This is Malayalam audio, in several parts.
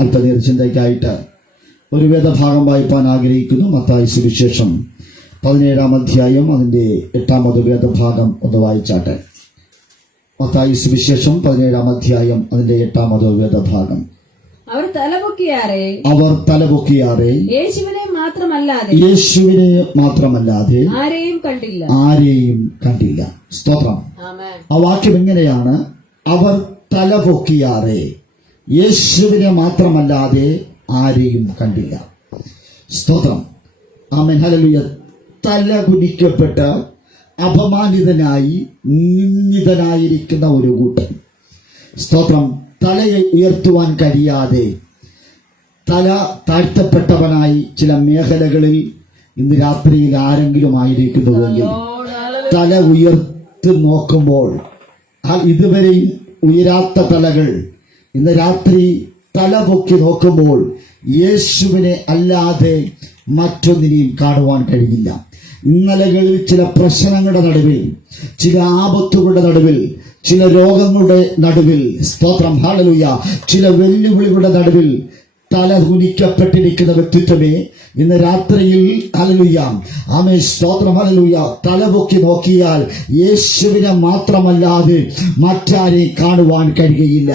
അല്പനേര ചിന്തയ്ക്കായിട്ട് ഒരു വേദഭാഗം വായിപ്പാൻ ആഗ്രഹിക്കുന്നു. മത്തായി സുവിശേഷം 17-ാം അധ്യായം അതിൻ്റെ 8-ാമത് വേദഭാഗം ഒന്ന് വായിച്ചാട്ടെ. മത്തായി സുവിശേഷം 17-ാം അധ്യായം അതിൻ്റെ 8-ാമത് വേദഭാഗം. അവർ തലപൊക്കിയാറെ യേശുവിനെ മാത്രമല്ലാതെ ആരെയും കണ്ടില്ല. സ്തോത്രം. ആ വാക്യം എങ്ങനെയാണ്? അവർ തലപൊക്കിയാറെ യേശുവിനെ മാത്രമല്ലാതെ ആരെയും കണ്ടില്ല. സ്തോത്രം. ആമേൻ. ഹല്ലേലൂയ. തല കുനിക്കപ്പെട്ട അപമാനിതനായി നിന്ദിതനായിരിക്കുന്ന ഒരു കൂട്ടൻ. സ്തോത്രം. തലയെ ഉയർത്തുവാൻ കഴിയാതെ തല താഴ്ത്തപ്പെട്ടവനായി ചില മേഖലകളിൽ ഇന്ന് രാത്രിയിൽ ആരെങ്കിലും ആയിരിക്കുന്നുവെങ്കിൽ തല ഉയർത്തി നോക്കുമ്പോൾ ഇതുവരെയും ഉയരാത്ത തലകൾ ഇന്ന് രാത്രി തല പൊക്കി നോക്കുമ്പോൾ യേശുവിനെ അല്ലാതെ മറ്റൊന്നിനെയും കാണുവാൻ കഴിയില്ല. ഇന്നലകളിൽ ചില പ്രശ്നങ്ങളുടെ നടുവിൽ, ചില ആപത്തുകളുടെ നടുവിൽ, ചില രോഗങ്ങളുടെ നടുവിൽ, സ്തോത്രം ഹല്ലേലൂയ, ചില വെല്ലുവിളികളുടെ നടുവിൽ തല കുനിക്കപ്പെട്ടിരിക്കുന്ന വ്യക്തിത്വമേ ഇന്ന് രാത്രിയിൽ ഹല്ലേലൂയ ആമേൻ സ്തോത്രം ഹല്ലേലൂയ തലപൊക്കി നോക്കിയാൽ യേശുവിനെ മാത്രമല്ലാതെ മറ്റാരെയും കാണുവാൻ കഴിയുകയില്ല.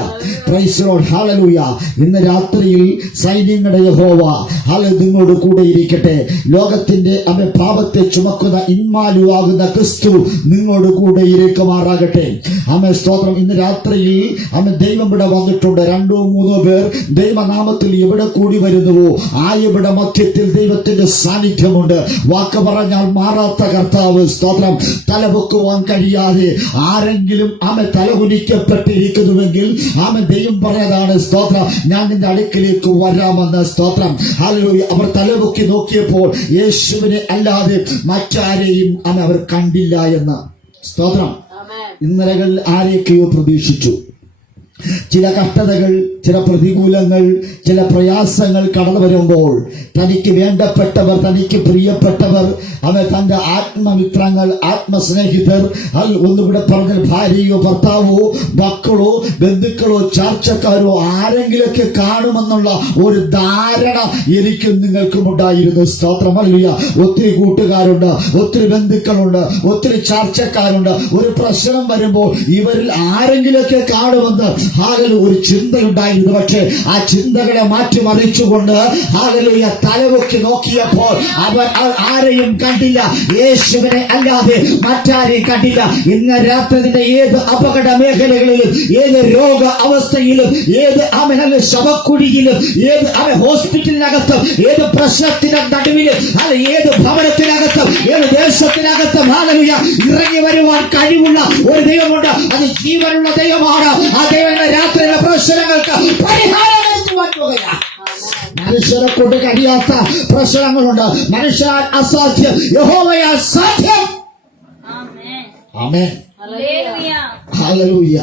Price the Lord. ഹല്ലേലൂയ. ഇന്ന് രാത്രിയിൽ സൈന്യങ്ങളുടെ യഹോവ നിങ്ങളോട് കൂടെ ഇരിക്കട്ടെ. ലോകത്തിന്റെ പാപത്തെ ചുമക്കുന്ന ഇമ്മാനുവാകുന്ന ക്രിസ്തു നിങ്ങളോട് കൂടെ ഇരിക്കുമാറാകട്ടെ. ആമേൻ സ്തോത്രം. ഇന്ന് രാത്രിയിൽ ദൈവം ഇവിടെ വന്നിട്ടുണ്ട്. 2-3 പേർ ദൈവനാമത്തിൽ എവിടെ കൂടി വരുന്നുവോ ആ ഇവിടെ മധ്യത്തിൽ ദൈവത്തിന്റെ സാന്നിധ്യമുണ്ട്. വാക്ക് പറഞ്ഞാൽ മാറാത്ത കർത്താവ്. സ്തോത്രം. തലപൊക്കുവാൻ കഴിയാതെ ആരെങ്കിലും തലകുനിക്കപ്പെട്ടിരിക്കുന്നുവെങ്കിൽ ദൈവം പറയതാണ് സ്തോത്രം, ഞാൻ നിന്റെ അടുക്കിലേക്ക് വരാമെന്ന്. സ്തോത്രം. ഹല്ലേലൂയ. അവർ തലപൊക്കി നോക്കിയപ്പോൾ യേശുവിനെ അല്ലാതെ മറ്റാരെയും അവർ കണ്ടില്ല എന്ന്. സ്തോത്രം. ഇന്നലകളിൽ ആരെയൊക്കെയോ പ്രതീക്ഷിച്ചു. ചില കഷ്ടതകൾ, ചില പ്രതികൂലങ്ങൾ, ചില പ്രയാസങ്ങൾ കടന്നു വരുമ്പോൾ തനിക്ക് വേണ്ടപ്പെട്ടവർ, തനിക്ക് പ്രിയപ്പെട്ടവർ, തന്റെ ആത്മമിത്രങ്ങൾ, ആത്മസ്നേഹിതർ, ഒന്നുകൂടെ പറഞ്ഞാൽ ഭാര്യയോ ഭർത്താവോ മക്കളോ ബന്ധുക്കളോ ചാർച്ചക്കാരോ ആരെങ്കിലൊക്കെ കാണുമെന്നുള്ള ഒരു ധാരണ എനിക്കും നിങ്ങൾക്കും ഉണ്ടായിരുന്നു. സ്തോത്രം. ഹല്ലേലൂയ. ഒത്തിരി കൂട്ടുകാരുണ്ട്, ഒത്തിരി ബന്ധുക്കളുണ്ട്, ഒത്തിരി ചാർച്ചക്കാരുണ്ട്. ഒരു പ്രശ്നം വരുമ്പോൾ ഇവരിൽ ആരെങ്കിലൊക്കെ കാണുമെന്ന് ഒരു ചിന്തയുണ്ടായിരുന്നു. പക്ഷേ ആ ചിന്തകളെ മാറ്റിമറിച്ചുകൊണ്ട് തലവൊക്കി നോക്കിയപ്പോൾ അവർ ആരെയും കണ്ടില്ല. യേശുവിനെ അല്ലാതെ മറ്റാരെയും കണ്ടില്ല. ഇന്ന് രാത്രിയുടെ ഏത് അപകട മേഖലകളിലും, ഏത് രോഗ അവസ്ഥയിലും, ഏത് ശവക്കുഴിയിലും, ഏത് ഹോസ്പിറ്റലിനകത്തും, ഏത് പ്രശ്നത്തിന്റെ നടുവിലും, ഏത് ഭവനത്തിനകത്തും, ഏത് ദേശത്തിനകത്തും ഇറങ്ങി വരുവാൻ കഴിവുള്ള ഒരു ദൈവമുണ്ട്. അത് ജീവനുള്ള ദൈവമാണ്. ആ ദൈവം രാത്രിയിലെ പ്രശ്നങ്ങൾക്ക് പരിഹാരം വരുത്തുവാൻ പോകുകയാണ്. മനുഷ്യരെ കൊണ്ട് കഴിയാത്ത പ്രശ്നങ്ങളുണ്ട്. മനുഷ്യരാൽ അസാധ്യം യഹോവയാൽ സാധ്യം. ആമേൻ. ഹല്ലേലൂയ.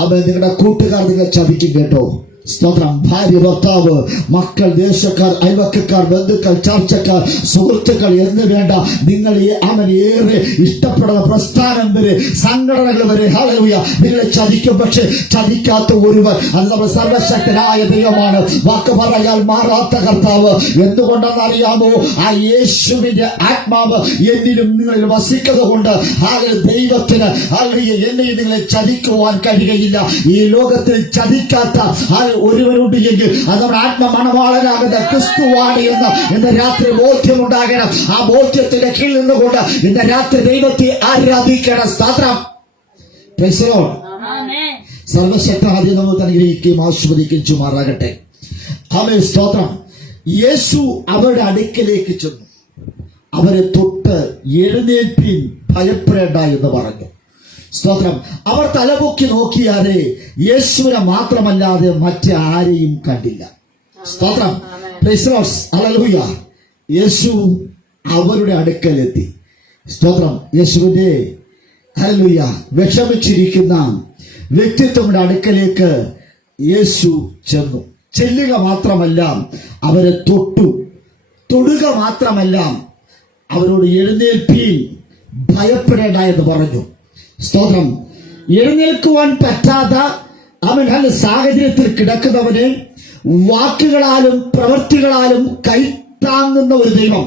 ആമേൻ. നിങ്ങളുടെ കൂട്ടുകാർ നിങ്ങൾ ചതിക്കും കേട്ടോ. സ്തോത്രം. ഭാര്യ, ഭർത്താവ്, മക്കൾ, ദേശക്കാർ, അയൽവക്കക്കാർ, ബന്ധുക്കൾ, ചർച്ചക്കാർ, സുഹൃത്തുക്കൾ എന്ന് വേണ്ട നിങ്ങൾ ഏറെ ഇഷ്ടപ്പെടുന്ന പ്രസ്ഥാനം വരെ, സംഘടനകൾ വരെ ഹല്ലേലൂയ നിങ്ങളെ ചതിക്കും. പക്ഷെ ചതിക്കാത്ത ഒരുവൻ അത് നമ്മുടെ സർവശക്തനായ ദൈവമാണ്. വാക്ക് പറയാൽ മാറാത്ത കർത്താവ്. എന്തുകൊണ്ടെന്നറിയാമോ? ആ യേശുവിന്റെ ആത്മാവ് എന്നിലും നിങ്ങളിൽ വസിക്കുന്നത് കൊണ്ട് ദൈവത്തിന് എന്നെയും നിങ്ങളെ ചതിക്കുവാൻ കഴിയുകയില്ല. ഈ ലോകത്തിൽ ചതിക്കാത്ത ഒരുവനുണ്ട് എങ്കിൽ അത് നമ്മുടെ ആത്മമണവാളനാകുന്ന ക്രിസ്തുവാണ് എന്ന് ഇന്ന് രാത്രി ബോധ്യമുണ്ടാകണം. ആ ബോധ്യത്തിന്റെ കീഴിൽ നിന്നുകൊണ്ട് ഇന്ന് രാത്രി ദൈവത്തെ ആരാധിക്കണം. സ്തോത്രം. Praise the Lord. സർവശക്തനായ ദൈവം അനുഗ്രഹിക്കുകയും ആശീർവദിക്കുമാറാകട്ടെ. ആമേൻ. സ്തോത്രം. യേശു അവരുടെ അടുക്കലേക്ക് ചെന്നു അവരെ തൊട്ട് എഴുന്നേൽപ്പിൻ, ഭയപ്പെടേണ്ട എന്ന് പറഞ്ഞു. സ്തോത്രം. അവർ തലപൊക്കി നോക്കിയാലേ യേശുവിനെ മാത്രമല്ലാതെ മറ്റാരെയും കണ്ടില്ല. സ്തോത്രം. Praise the Lord. ഹല്ലേലൂയ. യേശു അവരുടെ അടുക്കലെത്തി. സ്തോത്രം. യേശുവിന്റെ ഹല്ലേലൂയ വിഷമിച്ചിരിക്കുന്ന വ്യക്തിത്വങ്ങളുടെ അടുക്കലേക്ക് യേശു ചെന്നു. ചെല്ലുക മാത്രമല്ല, അവരെ തൊടുക മാത്രമല്ല, അവരോട് എഴുന്നേൽപ്പീൻ, ഭയപ്പെടേണ്ട എന്ന് പറഞ്ഞു. സ്തോത്രം. എഴുന്നേൽക്കുവാൻ പറ്റാത്ത അവൻ സാഹചര്യത്തിൽ കിടക്കുന്നവനെ വാക്കുകളാലും പ്രവൃത്തികളാലും കൈത്താങ്ങുന്ന ഒരു ദൈവം.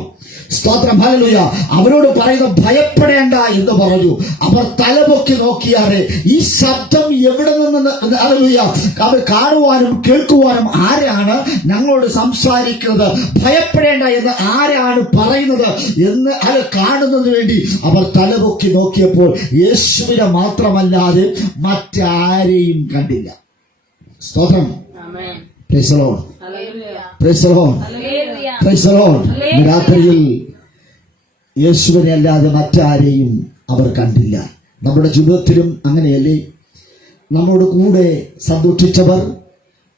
സ്തോത്രം. ഹല്ലേലൂയ. അവരോട് പറയുന്ന ഭയപ്പെടേണ്ട എന്ന് പറഞ്ഞു. അവർ തലപൊക്കി നോക്കിയാറെ ഈ ശബ്ദം എവിടെ നിന്ന്? ഹല്ലേലൂയ. അവർ കാണുവാനും കേൾക്കുവാനും ആരാണ് ഞങ്ങളോട് സംസാരിക്കുന്നത്? ഭയപ്പെടേണ്ട എന്ന് ആരാണ് പറയുന്നത് എന്ന് അത് കാണുന്നതിന് വേണ്ടി അവർ തലപൊക്കി നോക്കിയപ്പോൾ യേശുവിനെ മാത്രമല്ലാതെ മറ്റാരെയും കണ്ടില്ല. സ്തോത്രം. Praise the Lord. Praise the Lord. Praise the Lord. രാത്രിയിൽ യേശുവിനെ അല്ലാതെ മറ്റാരെയും അവർ കണ്ടില്ല. നമ്മുടെ ജീവിതത്തിലും അങ്ങനെയല്ലേ? നമ്മോട് കൂടെ സന്തോഷിച്ചവർ,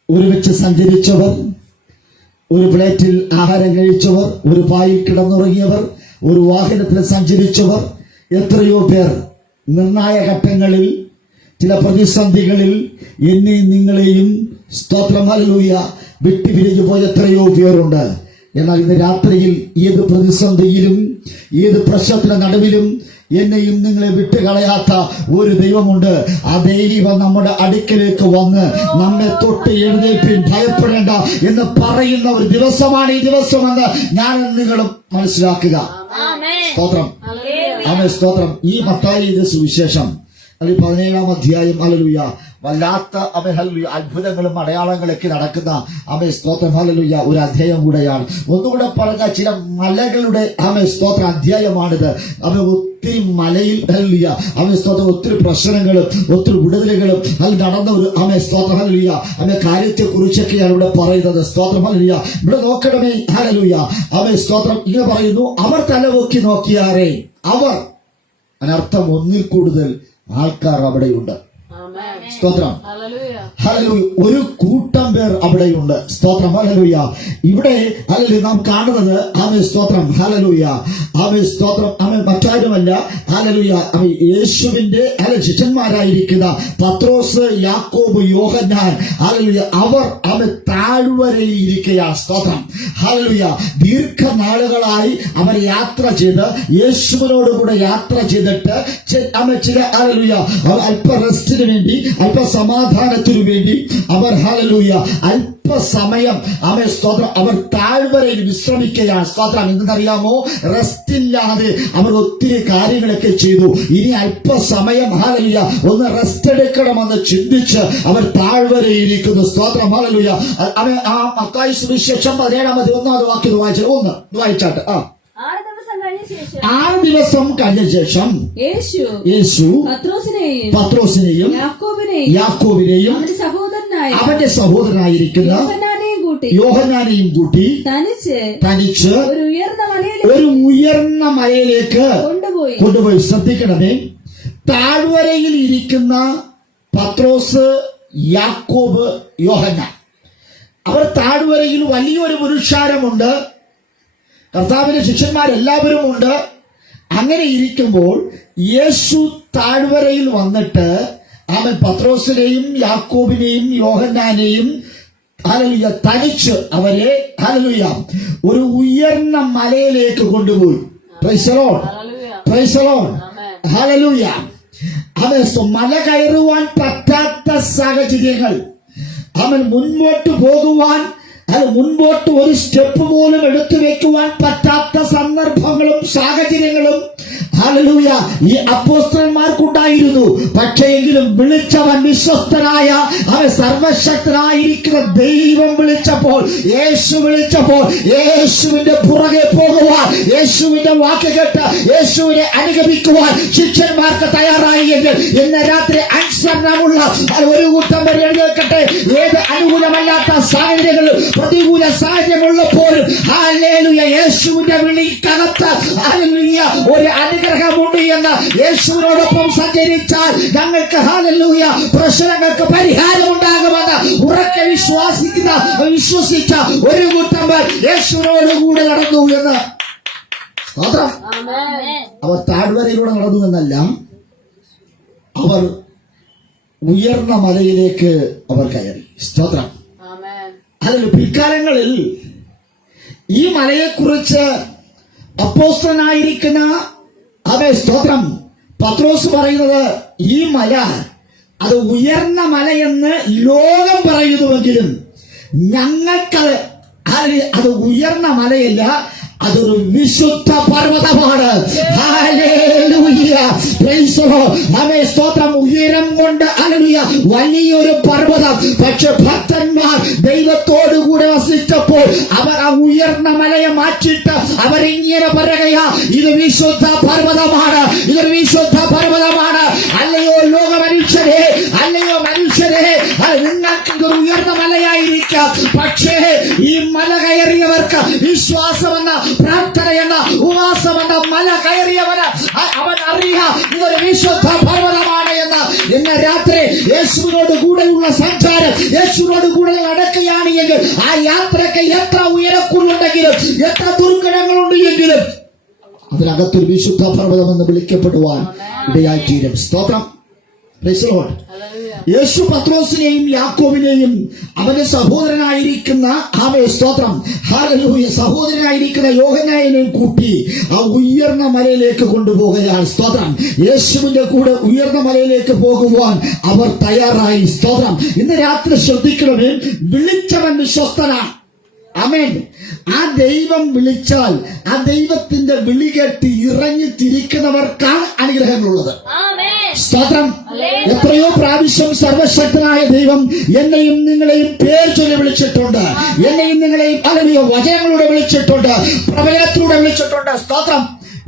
ഒരുമിച്ച് സഞ്ചരിച്ചവർ, ഒരു പ്ലേറ്റിൽ ആഹാരം കഴിച്ചവർ, ഒരു പായിൽ കിടന്നുറങ്ങിയവർ, ഒരു വാഹനത്തിൽ സഞ്ചരിച്ചവർ, എത്രയോ പേർ നിർണായക ഘട്ടങ്ങളിൽ, ചില പ്രതിസന്ധികളിൽ എന്നെയും നിങ്ങളെയും സ്തോത്രം ഹല്ലേലൂയ വിട്ടുപിരിഞ്ഞു പോയ എത്രയോ പേരുണ്ട്. എന്നാൽ ഇന്ന് രാത്രിയിൽ ഏത് പ്രതിസന്ധിയിലും ഏത് പ്രശ്നത്തിന്റെ നടുവിലും എന്നെയും നിങ്ങളെ വിട്ടുകളയാത്ത ഒരു ദൈവമുണ്ട്. ആ ദൈവം നമ്മുടെ അടുക്കലേക്ക് വന്ന് നമ്മെ തൊട്ട് എഴുന്നേൽപ്പിൻ, ഭയപ്പെടേണ്ട എന്ന് പറയുന്ന ഒരു ദിവസമാണ് ഈ ദിവസമെന്ന് ഞാൻ നിങ്ങളും മനസ്സിലാക്കുക. സ്തോത്രം. ആമേൻ. സ്തോത്രം. ഈ മത്തായിയുടെ സുവിശേഷം 17-ാം അധ്യായം ഹല്ലേലൂയ വല്ലാത്ത ഹല്ലേലൂയ അത്ഭുതങ്ങളും അടയാളങ്ങളൊക്കെ നടക്കുന്ന സ്തോത്രം ഹല്ലേലൂയ ഒരു അധ്യായം കൂടെയാണ്. ഒന്നുകൂടെ പറഞ്ഞ ചില മലകളുടെ സ്തോത്ര അധ്യായമാണിത്. ഒത്തിരി മലയിൽ ഹല്ലേലൂയ സ്തോത്രം ഒത്തിരി പ്രശ്നങ്ങളും ഒത്തിരി വിടുതലുകളും അതിൽ നടന്ന ഒരു സ്തോത്രം ഹല്ലേലൂയ കാര്യത്തെ കുറിച്ചൊക്കെയാണ് ഇവിടെ പറയുന്നത്. സ്തോത്രം ഹല്ലേലൂയ. ഇവിടെ നോക്കണമേ ഹല്ലേലൂയ സ്തോത്രം. ഇങ്ങനെ പറയുന്നു, അവർ തലപൊക്കി നോക്കിയാറേ. അവർ അനർത്ഥം ഒന്നിൽ കൂടുതൽ ആൾക്കാർ അവിടെയുണ്ട്. സ്തോത്രം. ഹല്ലേലൂയ. ഒരു കൂട്ടം പേർ അവിടെയുണ്ട്. സ്തോത്രം. ഹല്ലേലൂയ. ഇവിടെ ഹല്ലേലൂയ നാം കാണുന്നത് സ്തോത്രം ഹല്ലേലൂയ സ്തോത്രം മറ്റാരുമല്ല ഹല്ലേലൂയ യേശുവിന്റെ ശിഷ്യന്മാരായിരിക്കുന്ന പത്രോസ്, യാക്കോബ്, യോഹന്നാൻ ഹല്ലേലൂയ അവർ താഴ്വരയിൽ ഇരിക്കുകയാണ്. സ്തോത്രം. ഹല്ലേലൂയ. ദീർഘനാളുകളായി അവർ യാത്ര ചെയ്ത് യേശുവിനോടുകൂടെ യാത്ര ചെയ്തിട്ട് ചില ഹല്ലേലൂയ അല്പ റെസ്റ്റിന് വേണ്ടി, അല്പ സമാധാനത്തിനു വേണ്ടി അവർ ഹല്ലേലൂയ അല്പസമയം സ്തോത്രം അവർ താഴ്വരയിൽ വിശ്രമിക്കുകയാണ്. സ്തോത്രം. എന്തെന്നറിയാമോ? റെസ്റ്റ് ഇല്ലാതെ അവർ ഒത്തിരി കാര്യങ്ങളൊക്കെ ചെയ്തു. ഇനി അല്പസമയം ഹല്ലേലൂയ ഒന്ന് റെസ്റ്റ് എടുക്കണമെന്ന് ചിന്തിച്ച് അവർ താഴ്വരയിരിക്കുന്നു. സ്തോത്രം. ഹല്ലേലൂയ. ആ മത്തായി സുവിശേഷം 17-ാം അധ്യായം 1-ാം വാക്യം വായിച്ചാട്ടെ. 6 ദിവസം കഴിഞ്ഞ ശേഷം യേശു പത്രോസിനെയും യാക്കോബിനെയും അവന്റെ സഹോദരനായിരിക്കുന്ന യോഹന്നാനെയും കൂട്ടി തനിച്ച് ഒരു ഉയർന്ന മലയിലേക്ക് കൊണ്ടുപോയി. ശ്രദ്ധിക്കണമേ, താഴ്വരയിൽ ഇരിക്കുന്ന പത്രോസ്, യാക്കോബ്, യോഹന്നാൻ അവർ താഴ്വരയിൽ വലിയൊരു പുരുഷാരമുണ്ട്. കർത്താവിന്റെ ശിഷ്യന്മാരെല്ലാവരും ഉണ്ട്. അങ്ങനെ ഇരിക്കുമ്പോൾ യേശു താഴ്വരയിൽ വന്നിട്ട് അവൻ പത്രോസിനെയും യാക്കോബിനെയും യോഹന്നാനെയും ഹല്ലേലൂയ തനിച്ച് അവരെ ഹല്ലേലൂയ ഒരു ഉയർന്ന മലയിലേക്ക് കൊണ്ടുപോയി. Price the Lord. Praise the Lord. Hallelujah. മല കയറുവാൻ പറ്റാത്ത സാഹചര്യങ്ങൾ, അവൻ മുൻപോട്ട് പോകുവാൻ മുൻപോട്ട് ഒരു സ്റ്റെപ്പ് പോലും എടുത്തു വെക്കുവാൻ പറ്റാത്ത സന്ദർഭങ്ങളും സാഹചര്യങ്ങളും ഹല്ലേലൂയ ഈ അപ്പോസ്തലന്മാർക്കുണ്ടായിരുന്നു. പക്ഷേയെങ്കിലും വിളിച്ചവൻ വിശ്വസ്തനായ സർവശക്തനായിരിക്കുന്ന ദൈവം വിളിച്ചപ്പോൾ, യേശു വിളിച്ചപ്പോൾ യേശുവിന്റെ പുറകെ പോകുവാൻ, യേശുവിന്റെ വാക്ക് കേട്ട് യേശുവിനെ അനുഗമിക്കുവാൻ ശിഷ്യന്മാർക്ക് തയ്യാറായി എങ്കിൽ ഇന്ന് രാത്രി അനുസരണമുള്ള ഒരു കൂട്ടം പേര് എഴുന്നേൽക്കട്ടെ. ഏത് അനുകൂലമല്ലാത്ത സാഹചര്യങ്ങളും പ്രതികൂല സാഹചര്യമുള്ളപ്പോഴും ഹല്ലേലൂയ യേശുവിന്റെ വിളിക്കകത്ത് ഹല്ലേലൂയ ഒരു അനുഗ്രഹമുണ്ട് എന്ന് യേശുവിനോടൊപ്പം സഞ്ചരിച്ചാൽ ഞങ്ങൾക്ക് ഹല്ലേലൂയ പ്രശ്നങ്ങൾക്ക് പരിഹാരമുണ്ടാകുമെന്ന് ഉറക്കെ വിശ്വസിച്ച ഒരു കൂട്ടം പേർ യേശുവിനോട് കൂടെ നടന്നു എന്ന്. അവർ താഴ്വരയിലൂടെ നടന്നു എന്നല്ല, അവർ ഉയർന്ന മലയിലേക്ക് അവർ കയറി. സ്തോത്രം. അതിൽ പിൽക്കാലങ്ങളിൽ ഈ മലയെക്കുറിച്ച് അപ്പോസ്തലനായിരിക്കുന്ന സ്തോത്രം പത്രോസ് പറയുന്നത് ഈ മല അത് ഉയർന്ന മലയെന്ന് ലോകം പറയുന്നുവെങ്കിലും ഞങ്ങൾക്ക് അത് ഉയർന്ന മലയല്ല, അതൊരു വിശുദ്ധ പർവ്വതമാണ്. ഹല്ലേലൂയ, പ്രൈസ് ദി ലോർഡ്. ആമേൻ, സ്തോത്രം. ഉയരം കൊണ്ട് ഹല്ലേലൂയ വലിയൊരു പർവ്വതം. പക്ഷെ ഭക്തന്മാർ ദൈവത്തോടു കൂടെ വസിച്ചപ്പോൾ അവർ ആ ഉയർന്ന മലയെ മാറ്റിയിട്ട് അവരിങ്ങനെ പറയുകയാ, ഇത് വിശുദ്ധ പർവ്വതമാണ്, ഇതൊരു വിശുദ്ധ പർവ്വതമാണ്. അല്ലയോ ലോക മനുഷ്യരെ, അല്ലയോ മനുഷ്യരെ, നിങ്ങൾക്ക് ഇതൊരു ഉയർന്ന മലയായിരിക്കാം, പക്ഷേ ഈ മല കയറിയവർക്ക് വിശ്വാസമെന്ന, പ്രാർത്ഥനയെന്ന, ഉപവാസമെന്ന മല കയറിയവന് അവൻ അറിയാം ഇതൊരു വിശുദ്ധ പർവ്വതമാണ് എന്ന്. ഇന്ന് രാത്രി യേശുവിനോട് കൂടെയുള്ള സഞ്ചാരം, യേശുവിനോട് കൂടെ നടക്കുകയാണ് എങ്കിൽ ആ യാത്രയ്ക്ക് എത്ര ഉയരക്കുള്ളുണ്ടെങ്കിലും എത്ര ദുർഘടങ്ങളുണ്ട് എങ്കിലും അതിനകത്തൊരു വിശുദ്ധ പർവ്വതം എന്ന് വിളിക്കപ്പെടുവാൻ ഇടയായിത്തീരും. സ്തോത്രം. Praise the Lord. യേശു പത്രോസിനെയും യാക്കോബിനെയും അവന്റെ സഹോദരനായിരിക്കുന്ന സ്തോത്രം ഹല്ലേലൂയ സഹോദരനായിരിക്കുന്ന യോഹന്നാനെയും കൂട്ടി ആ ഉയർന്ന മലയിലേക്ക് കൊണ്ടുപോകുകയാണ്. സ്തോത്രം. യേശുവിന്റെ കൂടെ ഉയർന്ന മലയിലേക്ക് പോകുവാൻ അവർ തയ്യാറായി. സ്തോത്രം. ഇന്ന് രാത്രി ശ്രദ്ധിക്കണമേ, വിളിച്ചവൻ വിശ്വസ്തനാണ്. ആമേൻ. ആ ദൈവം വിളിച്ചാൽ ആ ദൈവത്തിന്റെ വിളി കേട്ട് ഇറങ്ങി തിരിക്കുന്നവർക്കാണ് അനുഗ്രഹങ്ങളുള്ളത്. സ്തോത്രം. എത്രയോ പ്രാവശ്യം സർവശക്തനായ ദൈവം എന്നെയും നിങ്ങളെയും പേർ ചൊല്ലി വിളിച്ചിട്ടുണ്ട്, എന്നെയും നിങ്ങളെയും ഹല്ലേലൂയ വചനങ്ങളിലൂടെ വിളിച്ചിട്ടുണ്ട്, പ്രവചനത്തിലൂടെ വിളിച്ചിട്ടുണ്ട്. സ്തോത്രം.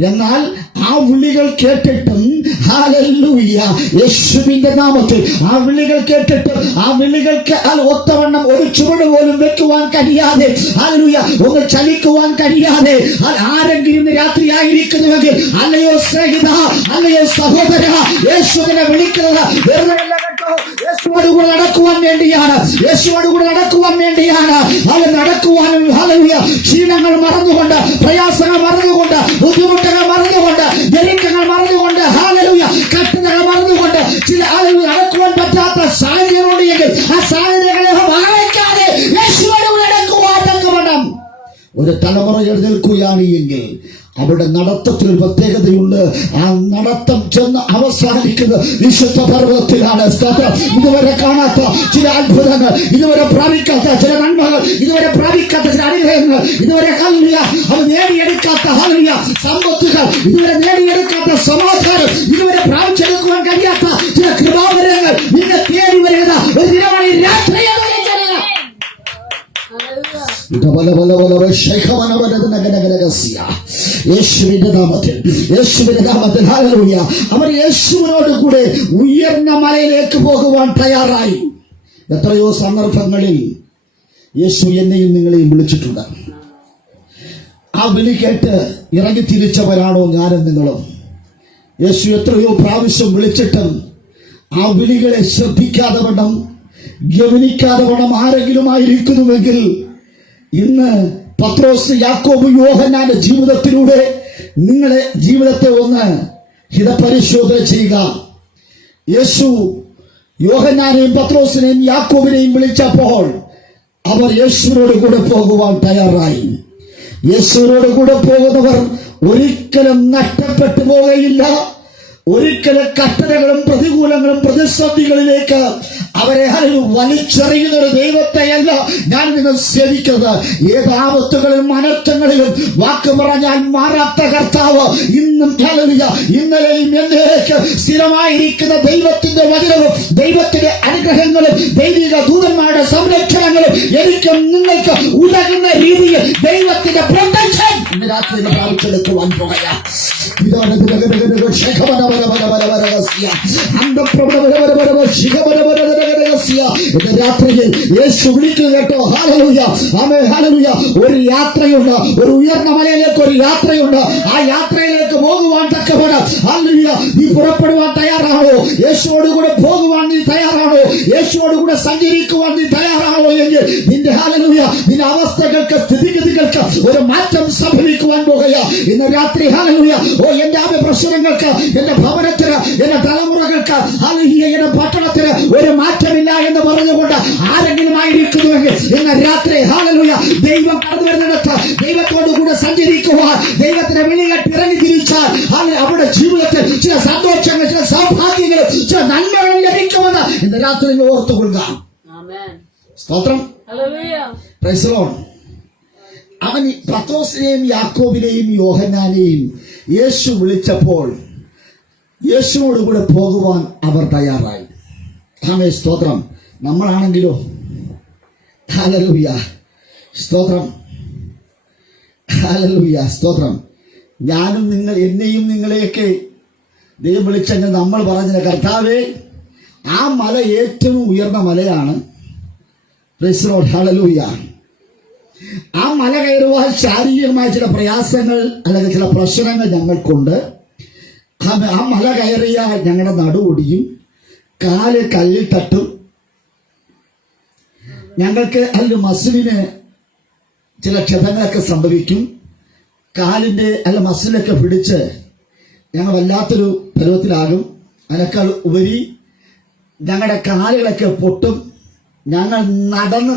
എന്നാൽ ആ വിളികൾ കേട്ടിട്ടും ഹല്ലേലൂയ യേശുവിന്റെ നാമത്തിൽ ആ വിളികൾ കേട്ടിട്ടും ആ വിളികൾക്ക് ഒത്തവണ്ണം ഒരു ചുവട് പോലും വെക്കുവാൻ കഴിയാതെ, ഹല്ലേലൂയ ഒന്ന് ചലിക്കുവാൻ കഴിയാതെ ആരെങ്കിലും രാത്രിയായിരിക്കുന്നുവെങ്കിൽ, അല്ലയോ സ്നേഹിത, അല്ലയോ സഹോദര, യേശുവിനെ വിളിക്കുന്നത് വെറുതെ യേശുവോട് കൂടെ നടക്കുവാൻ വേണ്ടിയാണ്, യേശുവോട് കൂടെ നടക്കുവാൻ വേണ്ടിയാണ്. അത് നടക്കുവാനും ഹല്ലേലൂയ ക്ഷീണങ്ങൾ മറന്നുകൊണ്ട്, പ്രയാസങ്ങൾ മറന്നുകൊണ്ട്, ബുദ്ധിമുട്ടുകൾ മറന്നുകൊണ്ട്, ഞെരുക്കങ്ങൾ മറന്നുകൊണ്ട്, ഹല്ലേലൂയ കഷ്ടതകൾ മറന്നുകൊണ്ട്, ചില ആളുകൾ നടക്കുവാൻ പറ്റാത്ത സാഹചര്യമുണ്ട് എങ്കിൽ ആ സാഹചര്യങ്ങളെ വായിക്കാതെ യേശുവോട് കൂടെ നടക്കുവാൻ തക്കവണ്ണം ഒരു തലമുറ എഴുന്നേൽക്കുകയാണ് എങ്കിൽ അവരുടെ നടത്തത്തിൽ ഒരു പ്രത്യേകതയുണ്ട്. ആ നടത്തം ചെന്ന് അവസാനിക്കുന്നത് വിശുദ്ധ പർവ്വതത്തിലാണ്. ഇതുവരെ കാണാത്ത ചില അത്ഭുതങ്ങൾ, ഇതുവരെ പ്രാപിക്കാത്ത ചില നന്മകൾ, ഇതുവരെ പ്രാപിക്കാത്ത ചില അനുഗ്രഹങ്ങൾ, ഇതുവരെ ഹല്ലേലൂയ അവ നേടിയെടുക്കാത്ത ഹല്ലേലൂയ സമ്പത്തുകൾ, ഇതുവരെ നേടിയെടുക്കാത്ത സമാധാനം, ഇതുവരെ പ്രാപിച്ചെടുക്കുവാൻ കഴിയാത്ത ചില കൃപാവരങ്ങൾ നിന്നെ തേടി വരുന്ന ഒരു ദിനമാണ് ഈ രാത്രി. യേശുവിന്റെ നാമത്തിൽ, യേശുവിന്റെ നാമത്തിൽ ഹല്ലേലൂയ അവർ യേശുവിനോട് കൂടെ ഉയർന്ന മലയിലേക്ക് പോകുവാൻ തയ്യാറായി. എത്രയോ സന്ദർഭങ്ങളിൽ യേശു എന്നെയും നിങ്ങളെയും വിളിച്ചിട്ടുണ്ട്. ആ വിളി കേട്ട് ഇറങ്ങി തിരിച്ചവരാണോ ഞാനും നിങ്ങളും? യേശു എത്രയോ പ്രാവശ്യം വിളിച്ചിട്ടും ആ വിളികളെ ശ്രദ്ധിക്കാതെ വണ്ണം, ഗവനിക്കാതെ വണ്ണം ആരെങ്കിലും ആയിരിക്കുന്നുവെങ്കിൽ ഇന്ന് പത്രോസ്, യാക്കോബ്, യോഹന്നാന്റെ ജീവിതത്തിലൂടെ നിങ്ങളുടെ ജീവിതത്തെ ഒന്ന് ഹിതപരിശോധന ചെയ്യുക. യേശു യോഹന്നാനെയും പത്രോസിനെയും യാക്കോബിനെയും വിളിച്ചപ്പോൾ അവർ യേശുവിനോട് കൂടെ പോകുവാൻ തയ്യാറായി. യേശുവിനോട് കൂടെ പോകുന്നവർ ഒരിക്കലും നഷ്ടപ്പെട്ടു പോകുകയില്ല. ഒരിക്കലും കഷ്ടതകളും പ്രതികൂലങ്ങളും പ്രതിസന്ധികളിലേക്ക് അവരെ വലിച്ചെറിയുന്ന ഒരു ദൈവത്തെയല്ല ഞാൻ നിങ്ങൾ സേവിക്കുന്നത്. ഏതാപത്തുകളിലും അനർത്ഥങ്ങളിലും വാക്ക് പറഞ്ഞാൽ മാറാത്ത കർത്താവ് ഇന്നും ഹല്ലേലൂയ ഇന്നലെയും എന്നേക്കും സ്ഥിരമായിരിക്കുന്ന ദൈവത്തിന്റെ വചനവും ദൈവത്തിന്റെ അനുഗ്രഹങ്ങളും ദൈവിക ദൂതന്മാരുടെ സംരക്ഷണങ്ങളും എനിക്കും നിങ്ങൾക്ക് ഉതകുന്ന രീതിയിൽ ദൈവത്തിന്റെ പ്രൊട്ടക്ഷൻ ഇന്ന് രാത്രി പ്രാപിച്ചെടുക്കുവാൻ പോകുകയാണ്. രാത്രിയിൽ യേശു വിളിക്കുക കേട്ടോ. Hallelujah amen hallelujah. ഒരു യാത്രയുണ്ട്, ഒരു ഉയർന്ന മലയിലേക്ക് ഒരു യാത്രയുണ്ട്. ആ യാത്രയിലേക്ക് പോകുവാൻ തക്കവണ്ണം ഹല്ലേലൂയ നീ പുറപ്പെടുവാൻ തയ്യാറാണോ? യേശുവോട് കൂടെ പോകുവാൻ നീ തയ്യാറാണോ? യേശുവോട് കൂടെ സഞ്ചരിക്കുവാൻ നീ തയ്യാറാണോ എങ്കിൽ നിന്റെ ഹല്ലേലൂയ നിന്റെ അവസ്ഥകൾക്ക്, സ്ഥിതിഗതികൾക്ക് ഒരു മാറ്റം സംഭവിക്കുവാൻ പോകുക ഇന്ന് രാത്രി. ഹല്ലേലൂയ ഓ എന്റെ പ്രശ്നങ്ങൾക്ക്, എന്റെ ഭവനത്തിന്, എന്റെ തലമുറകൾക്ക്, ഹല്ലേലൂയ എന്റെ പട്ടണത്തിന് ഒരു മാറ്റമില്ല എന്ന് പറഞ്ഞുകൊണ്ട് ആരെങ്കിലും ആയിരിക്കുന്നുവെങ്കിൽ ഇന്ന് രാത്രി ഹല്ലേലൂയ ദൈവം കടന്നു വരുന്നിടത്ത് ദൈവത്തോടു കൂടെ സഞ്ചരിക്കുവാൻ, ദൈവത്തിന്റെ വിളി കേട്ട് ഇറങ്ങി തിരിച്ചാൽ ചെയ്താൽ അങ്ങനെ അവരുടെ ജീവിതത്തിൽ ചില സന്തോഷങ്ങൾ, ചില സൗഭാഗ്യങ്ങൾ, ചില നന്മകൾ ലഭിക്കുമെന്ന് ഇന്ന് രാത്രി നിങ്ങൾ ഓർത്തുകൊള്ളുക. സ്തോത്രം. Praise the Lord. അവൻ പത്രോസിനെയും യാക്കോബിനെയും യോഹന്നാനെയും യേശു വിളിച്ചപ്പോൾ യേശുവോട് കൂടെ പോകുവാൻ അവർ തയ്യാറായി. ആമേൻ. സ്തോത്രം. നമ്മളാണെങ്കിലോ? ഹല്ലേലൂയ. സ്തോത്രം. ഹല്ലേലൂയ. സ്തോത്രം. ഞാനും എന്നെയും നിങ്ങളെയൊക്കെ ദൈവം വിളിച്ചെങ്കിൽ നമ്മൾ പറഞ്ഞ കർത്താവേ, ആ മല ഏറ്റവും ഉയർന്ന മലയാണ്. Price the Lord. ഹല്ലേലൂയ. ആ മല കയറുവാൻ ശാരീരികമായ ചില പ്രയാസങ്ങൾ അല്ലെങ്കിൽ ചില പ്രശ്നങ്ങൾ ഞങ്ങൾക്കുണ്ട്. ആ മല കയറിയാൽ ഞങ്ങളുടെ നടുവൊടിയും, കാല് കല്ലിൽ തട്ടും, ഞങ്ങൾക്ക് അതിൽ മസിലിന് ചില ക്ഷതങ്ങളൊക്കെ സംഭവിക്കും, കാലിന്റെ മസിലൊക്കെ പിടിച്ച് ഞങ്ങൾ വല്ലാത്തൊരു പരുവത്തിലാകും. അതിനേക്കാൾ ഉപരി ഞങ്ങളുടെ കാലുകളൊക്കെ പൊട്ടും. ഞങ്ങൾ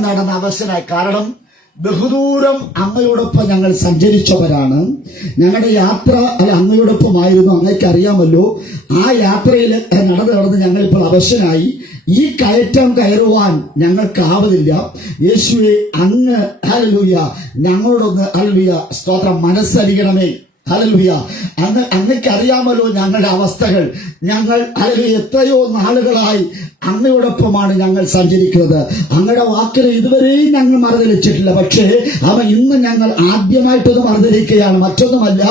നടന്ന് അവശരായി. കാരണം ബഹുദൂരം അങ്ങയോടൊപ്പം ഞങ്ങൾ സഞ്ചരിച്ചവരാണ്. ഞങ്ങളുടെ യാത്ര അങ്ങയോടൊപ്പമായിരുന്നു. അങ്ങയ്ക്ക് അറിയാമല്ലോ. ആ യാത്രയിൽ നടന്ന് ഞങ്ങളിപ്പോൾ അവശനായി. ഈ കയറ്റം കയറുവാൻ ഞങ്ങൾക്കാവുന്നില്ല. യേശുവേ, അങ്ങ് ഹല്ലേലൂയ ഞങ്ങളോടൊന്ന് ഹല്ലേലൂയ സ്തോത്രം മനസ്സരിയണമേ. ഹല്ലേലൂയ. അങ്ങയ്ക്ക് അറിയാമല്ലോ ഞങ്ങളുടെ അവസ്ഥകൾ. ഞങ്ങൾ ഹല്ലേലൂയ എത്രയോ നാളുകളായി അങ്ങയോടൊപ്പമാണ് ഞങ്ങൾ സഞ്ചരിക്കുന്നത്. അങ്ങയുടെ വാക്കിനെ ഇതുവരെയും ഞങ്ങൾ മറുതലിച്ചിട്ടില്ല. പക്ഷേ ഇന്ന് ഞങ്ങൾ ആദ്യമായിട്ടൊന്ന് മറുതലിക്കുകയാണ്. മറ്റൊന്നുമല്ല,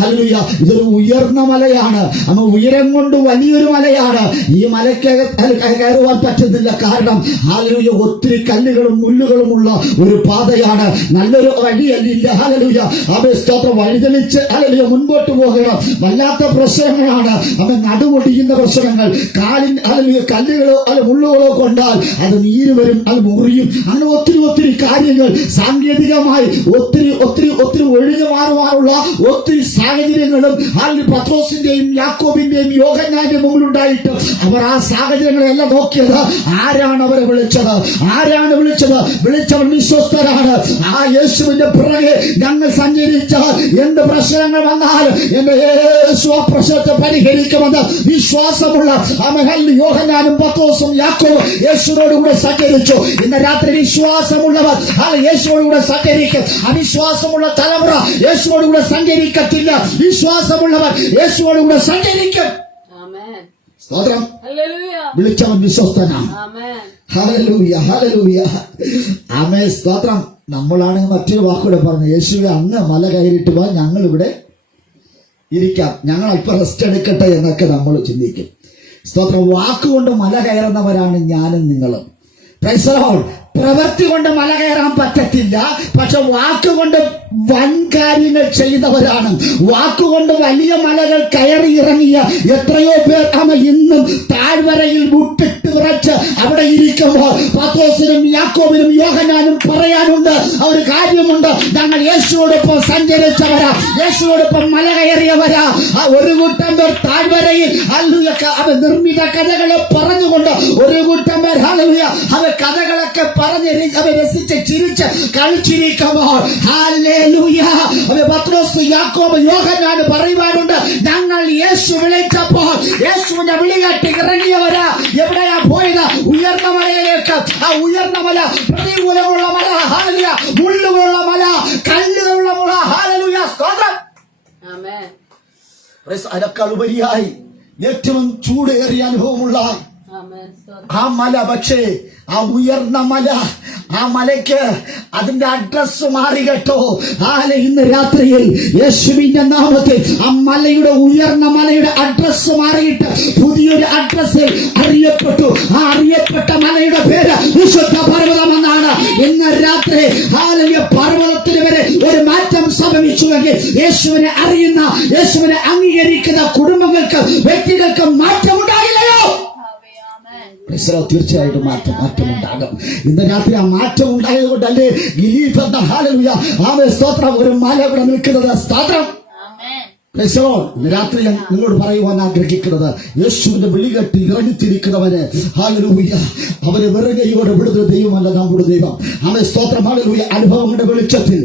ഹല്ലേലൂയ, ഇതൊരു ഉയർന്ന മലയാണ്. ഉയരം കൊണ്ട് വലിയൊരു മലയാണ്. ഈ മലയ്ക്ക് കയറുവാൻ പറ്റുന്നില്ല. കാരണം ഹല്ലേലൂയ ഒത്തിരി കല്ലുകളും മുള്ളുകളുമുള്ള ഒരു പാതയാണ്. നല്ലൊരു വഴിയല്ല. ഹല്ലേലൂയ. സ്തോത്രം. വഴിതെളിച്ച് ഹല്ലേലൂയ മുൻപോട്ട് പോകണം. വല്ലാത്ത പ്രശ്നങ്ങളാണ്. നടുവൊടിയുന്ന പ്രശ്നങ്ങൾ. കാലിൻ ഹല്ലേലൂയ കല്ലുകളോ മുള്ളുകളോ കൊണ്ടാൽ അത് നീര് വരും, അത് മുറിയും. അങ്ങനെ ഒത്തിരി കാര്യങ്ങൾ സാങ്കേതികമായി ഒത്തിരി ഒഴിഞ്ഞു മാറുവാനുള്ള ഒത്തിരി സാഹചര്യങ്ങളും പത്രോസിന്റെയും യാക്കോബിന്റെയും യോഹന്നാന്റെയും മുമ്പിലുണ്ടായിട്ട് അവർ ആ സാഹചര്യങ്ങളെല്ലാം നോക്കിയത്. ആരാണ് അവരെ വിളിച്ചത്? വിളിച്ചവൻ വിശ്വസ്തരാണ്. ആ യേശുവിന്റെ പിറകെ ഞങ്ങൾ സഞ്ചരിച്ചാൽ എന്ത് പ്രശ്നങ്ങൾ വന്നാൽ എന്റെ യേശു ആ പ്രശ്നത്തെ പരിഹരിക്കുമെന്ന് വിശ്വാസമുള്ള യോഹന്നാനും പത്രോസും യാക്കോബും യേശുവിനോട് കൂടെ സഞ്ചരിച്ചു. ഇന്ന് രാത്രി വിശ്വാസമുള്ളവർ യേശുവോട് കൂടെ സഞ്ചരിക്കും. അവിശ്വാസമുള്ള തലമുറ യേശുവോട് കൂടെ സഞ്ചരിക്കത്തില്ല. വിശ്വാസമുള്ളവർ യേശുവോട് കൂടെ സഞ്ചരിക്കും. സ്തോത്രം. വിളിച്ചവൻ വിശ്വസ്തനാണ്. ഹല്ലേലൂയ. ഹല്ലേലൂയ. ആമേൻ. സ്തോത്രം. നമ്മളാണ് മറ്റൊരു വാക്കൂടെ പറഞ്ഞത്. യേശുവേ, അങ്ങ് മല കയറിയിട്ട് പോകാൻ ഞങ്ങൾ ഇവിടെ ഇരിക്കാം, ഞങ്ങൾ അല്പം റെസ്റ്റ് എടുക്കട്ടെ എന്നൊക്കെ നമ്മൾ ചിന്തിക്കും. സ്തോത്രം. വാക്കുകൊണ്ട് മല കയറുന്നവരാണ് ഞാനും നിങ്ങളും. Price the Lord. പ്രവൃത്തി കൊണ്ട് മല കയറാൻ പറ്റത്തില്ല. പക്ഷെ വാക്കുകൊണ്ട് വൻ കാര്യങ്ങൾ ചെയ്തവരാണ്. വാക്കുകൊണ്ട് വലിയ മലകൾ കയറി ഇറങ്ങിയ എത്രയോ പേർ ഇന്നും താഴ്വരയിൽ മുട്ടിട്ട് വിറച്ച് അവിടെ ഇരിക്കുമ്പോൾ പത്രോസിനും യാക്കോബിനും യോഹന്നാനും പറയാനുണ്ട് ഒരു കാര്യമുണ്ട്. ഞങ്ങൾ യേശുവോടൊപ്പം സഞ്ചരിച്ചവരാ, യേശുവോടൊപ്പം മല കയറിയവരാ. ഒരു കൂട്ടം പേർ താഴ്വരയിൽ നിർമ്മിത കഥകളെ പറഞ്ഞുകൊണ്ട് ഒരു കൂട്ടം പേർ അവർ കഥകളൊക്കെ പറഞ്ഞ് അവർ രസിച്ച് ചിരിച്ച് കളിച്ചിരിക്കുമ്പോൾ പത്രോസ് യാക്കോബ് യോഹന്നാന് പറയുവാനുണ്ട്, ഞങ്ങൾ യേശു വിളിച്ചപ്പോൾ യേശുവിന്റെ വിളി കേട്ട് ഇറങ്ങിയവരാ. എവിടെയാ പോയത്? ഉയർന്ന മലയിലേക്ക്. ആ ഉയർന്ന മല പ്രതികൂലമുള്ള മല, ഹല്ലേലൂയ, മുള്ളുകളുള്ള മല, കല്ലുകളുള്ള മല, ഹല്ലേലൂയ, സ്തോത്രം. ആമേൻ. അതിനേക്കാൾ ഉപരിയായി ഏറ്റവും ചൂടേറിയ അനുഭവമുള്ള ആ മല. പക്ഷേ ആ ഉയർന്ന മല, ആ മലയ്ക്ക് അതിന്റെ അഡ്രസ് മാറി കേട്ടോ. ഇന്ന് രാത്രിയിൽ യേശുവിന്റെ നാമത്തിൽ ആ മലയുടെ ഉയർന്ന മലയുടെ അഡ്രസ് മാറിയിട്ട് പുതിയൊരു അഡ്രസ്സിൽ അറിയപ്പെട്ടു. ആ അറിയപ്പെട്ട മലയുടെ പേര് വിശുദ്ധ പർവ്വതമെന്നാണ്. ഇന്ന് രാത്രി പർവ്വതത്തിന് വരെ ഒരു മാറ്റം സംഭവിച്ചുവെങ്കിൽ യേശുവിനെ അറിയുന്ന, യേശുവിനെ അംഗീകരിക്കുന്ന കുടുംബങ്ങൾക്ക്, വ്യക്തികൾക്ക് മാറ്റം ഉണ്ടാകില്ലയോ? തീർച്ചയായിട്ടും മാറ്റമുണ്ടാകും. ഇന്ന് രാത്രി ആ മാറ്റം ഉണ്ടായത് കൊണ്ടല്ലേ ഗിലീഫ് എന്ന ഹല്ലേലൂയ, ആമേൻ, സ്തോത്രം, ഒരു മല ഇവിടെ നിൽക്കുന്നത്. സ്തോത്രം. ഇന്ന് രാത്രി ഞാൻ നിങ്ങളോട് പറയുവാൻ ആഗ്രഹിക്കുന്നത്, യേശുവിന്റെ വിളി കേട്ട് ഇറങ്ങിത്തിരിക്കുന്നവന് ഹല്ലേലൂയ, അവരെ വെറുകയോടെ വിടുന്ന ദൈവമല്ല നമ്മുടെ ദൈവം. അവൻ സ്തോത്രം, ഹല്ലേലൂയ. അനുഭവങ്ങളുടെ വെളിച്ചത്തിൽ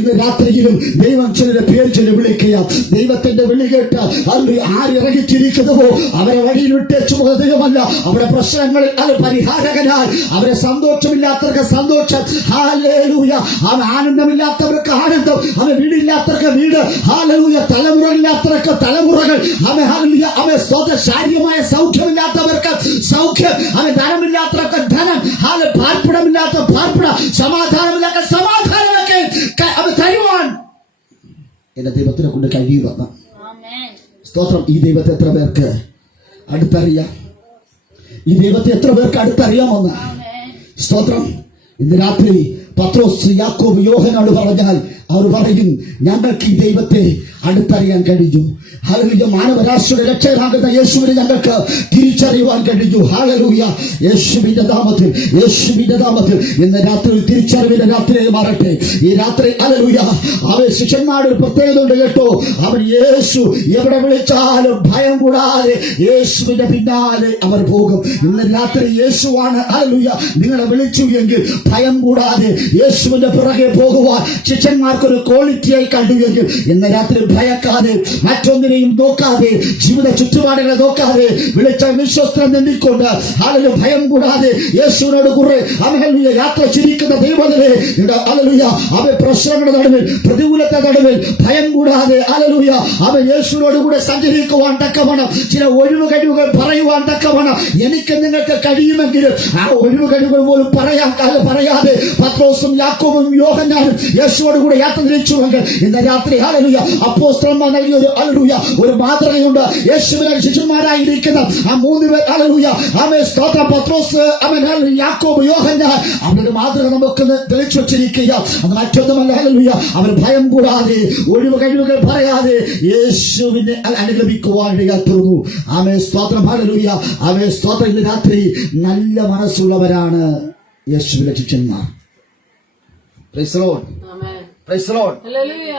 ഇന്ന് രാത്രിയിലും ദൈവം ചിലരെ പേര് ചൊല്ലി വിളിക്കുക. ദൈവത്തിന്റെ വിളി കേട്ട് ഹല്ലേലൂയ ആരിറങ്ങിത്തിരിക്കുന്നവോ അവരെ വഴിയിൽ വിട്ടേച്ചു പോകുന്ന ദൈവമല്ല. അവരുടെ പ്രശ്നങ്ങളിൽ അത് പരിഹാരകനായി, അവരെ സന്തോഷമില്ലാത്തവർക്ക് സന്തോഷം, ഹല്ലേലൂയ. അവൻ ആനന്ദമില്ലാത്തവർക്ക് ആനന്ദം, അവൻ വീടില്ലാത്തവർക്ക് വീട്, ഹല്ലേലൂയ. തലമുറയില്ലാത്തവർക്ക് തലമുറകൾ, അവൻ സ്തോത്ര. ശാരീരികമായ സൗഖ്യമില്ലാത്തവർക്ക് സൗഖ്യം, അവൻ ധനമില്ലാത്തവർക്ക് ധനം, പാർപ്പിടമില്ലാത്ത പാർപ്പിട, സമാധാനമില്ലാത്ത സമാധാനമൊക്കെ അവൻ തരുവാൻ എന്റെ ദൈവത്തിനെ കൊണ്ട് കഴിയുമെന്ന്. സ്തോത്രം. ഈ ദൈവത്തെ എത്ര പേർക്ക് അടുത്തറിയാം? ഈ ദൈവത്തെ എത്ര പേർക്ക് അടുത്തറിയാമെന്ന്? സ്തോത്രം. ഇന്ന് രാത്രി പത്രോസ്, യാക്കോബ്, യോഹനോട് പറഞ്ഞാൽ അവർ പറയും, ഞങ്ങൾക്ക് ഈ ദൈവത്തെ അടുത്തറിയാൻ കഴിഞ്ഞു. ഹല്ലേലൂയ. മാനവരാശിയുടെ രക്ഷകനാകുന്ന യേശുവിനെ ഞങ്ങൾക്ക് തിരിച്ചറിയുവാൻ കഴിഞ്ഞു. ഹല്ലേലൂയ. യേശുവിന്റെ നാമത്തിൽ, യേശുവിന്റെ നാമത്തിൽ ഇന്ന് രാത്രി തിരിച്ചറിവിന്റെ രാത്രിയായി മാറട്ടെ. ഈ രാത്രി ഹല്ലേലൂയ. അവൻ ശിഷ്യന്മാരുടെ ഒരു പ്രത്യേകത ഉണ്ട് കേട്ടോ. അവൻ യേശു എവിടെ വിളിച്ചാലും ഭയം കൂടാതെ യേശുവിന്റെ പിന്നാലെ അവർ പോകും. ഇന്ന് രാത്രി യേശുവാണ് ഹല്ലേലൂയ നിങ്ങളെ വിളിച്ചു എങ്കിൽ ഭയം കൂടാതെ യേശുവിന്റെ പിറകെ പോകുവാൻ ശിഷ്യന്മാർക്കൊരു ക്വാളിറ്റിയായി കണ്ടുവെങ്കിൽ ഇന്ന് രാത്രി ഭയക്കാതെ, മറ്റൊന്നിനെയും നോക്കാതെ, ജീവിത ചുറ്റുപാടുകളെ നോക്കാതെ, വിളിച്ച വിശ്വസ്തനെ നിന്നിക്കൊണ്ട് ഹല്ലേലൂയ ഭയം കൂടാതെ യേശുവിനോട് കൂടെ ഹല്ലേലൂയ യാത്ര ചിരിക്കുന്ന ദൈവത്തിനെ ഹല്ലേലൂയ അവൻ പ്രശ്നങ്ങളുടെ നടുവിൽ, പ്രതികൂലത്തെ നടുവിൽ ഭയം കൂടാതെ ഹല്ലേലൂയ അവൻ യേശുവിനോട് കൂടെ സഞ്ചരിക്കുവാൻ തക്കവണ്ണം ചില ഒഴിവ് കഴിവുകൾ പറയുവാൻ തക്കവണ്ണം എനിക്ക് നിങ്ങൾക്ക് കഴിയുമെങ്കിലും ആ ഒഴിവ് കഴിവുകൾ പോലും പറയാതെ പത്രോസും യാക്കോബും യോഹന്നാനും യേശുവോട് കൂടെ യാത്ര തിരിച്ചുവെങ്കിൽ ഇന്ന് രാത്രി ഹല്ലേലൂയ അപ്പോസ്തലന്മാർ നൽകിയ ഒരു മാതൃകയുണ്ട്. യേശുവിനെ ശിഷ്യന്മാരായിരിക്കുന്ന ആ 3 പേർ ഹല്ലേലൂയ അവൻ സ്തോത്രം, പത്രോസ്, അവൻ യാക്കോബ്, യോഹന്നാൻ, അവരുടെ മാതൃക നമുക്ക് തെളിച്ചു വച്ചിരിക്കുക. അത് മറ്റൊന്നുമല്ല. ഹല്ലേലൂയ അവർ ഭയം കൂടാതെ, ഒഴിവ് കഴിവുകൾ പറയാതെ യേശുവിനെ അനുഗമിക്കുവാൻ തീർന്നു. ആമേൻ സ്തോത്രം. ഹല്ലേലൂയ ആമേൻ സ്തോത്രം. ഇന്ന് രാത്രി നല്ല മനസ്സുള്ളവരാണ് യേശുവിന്റെ ശിഷ്യന്മാർ. Price the Lord. Amen. Price the Lord. Hallelujah.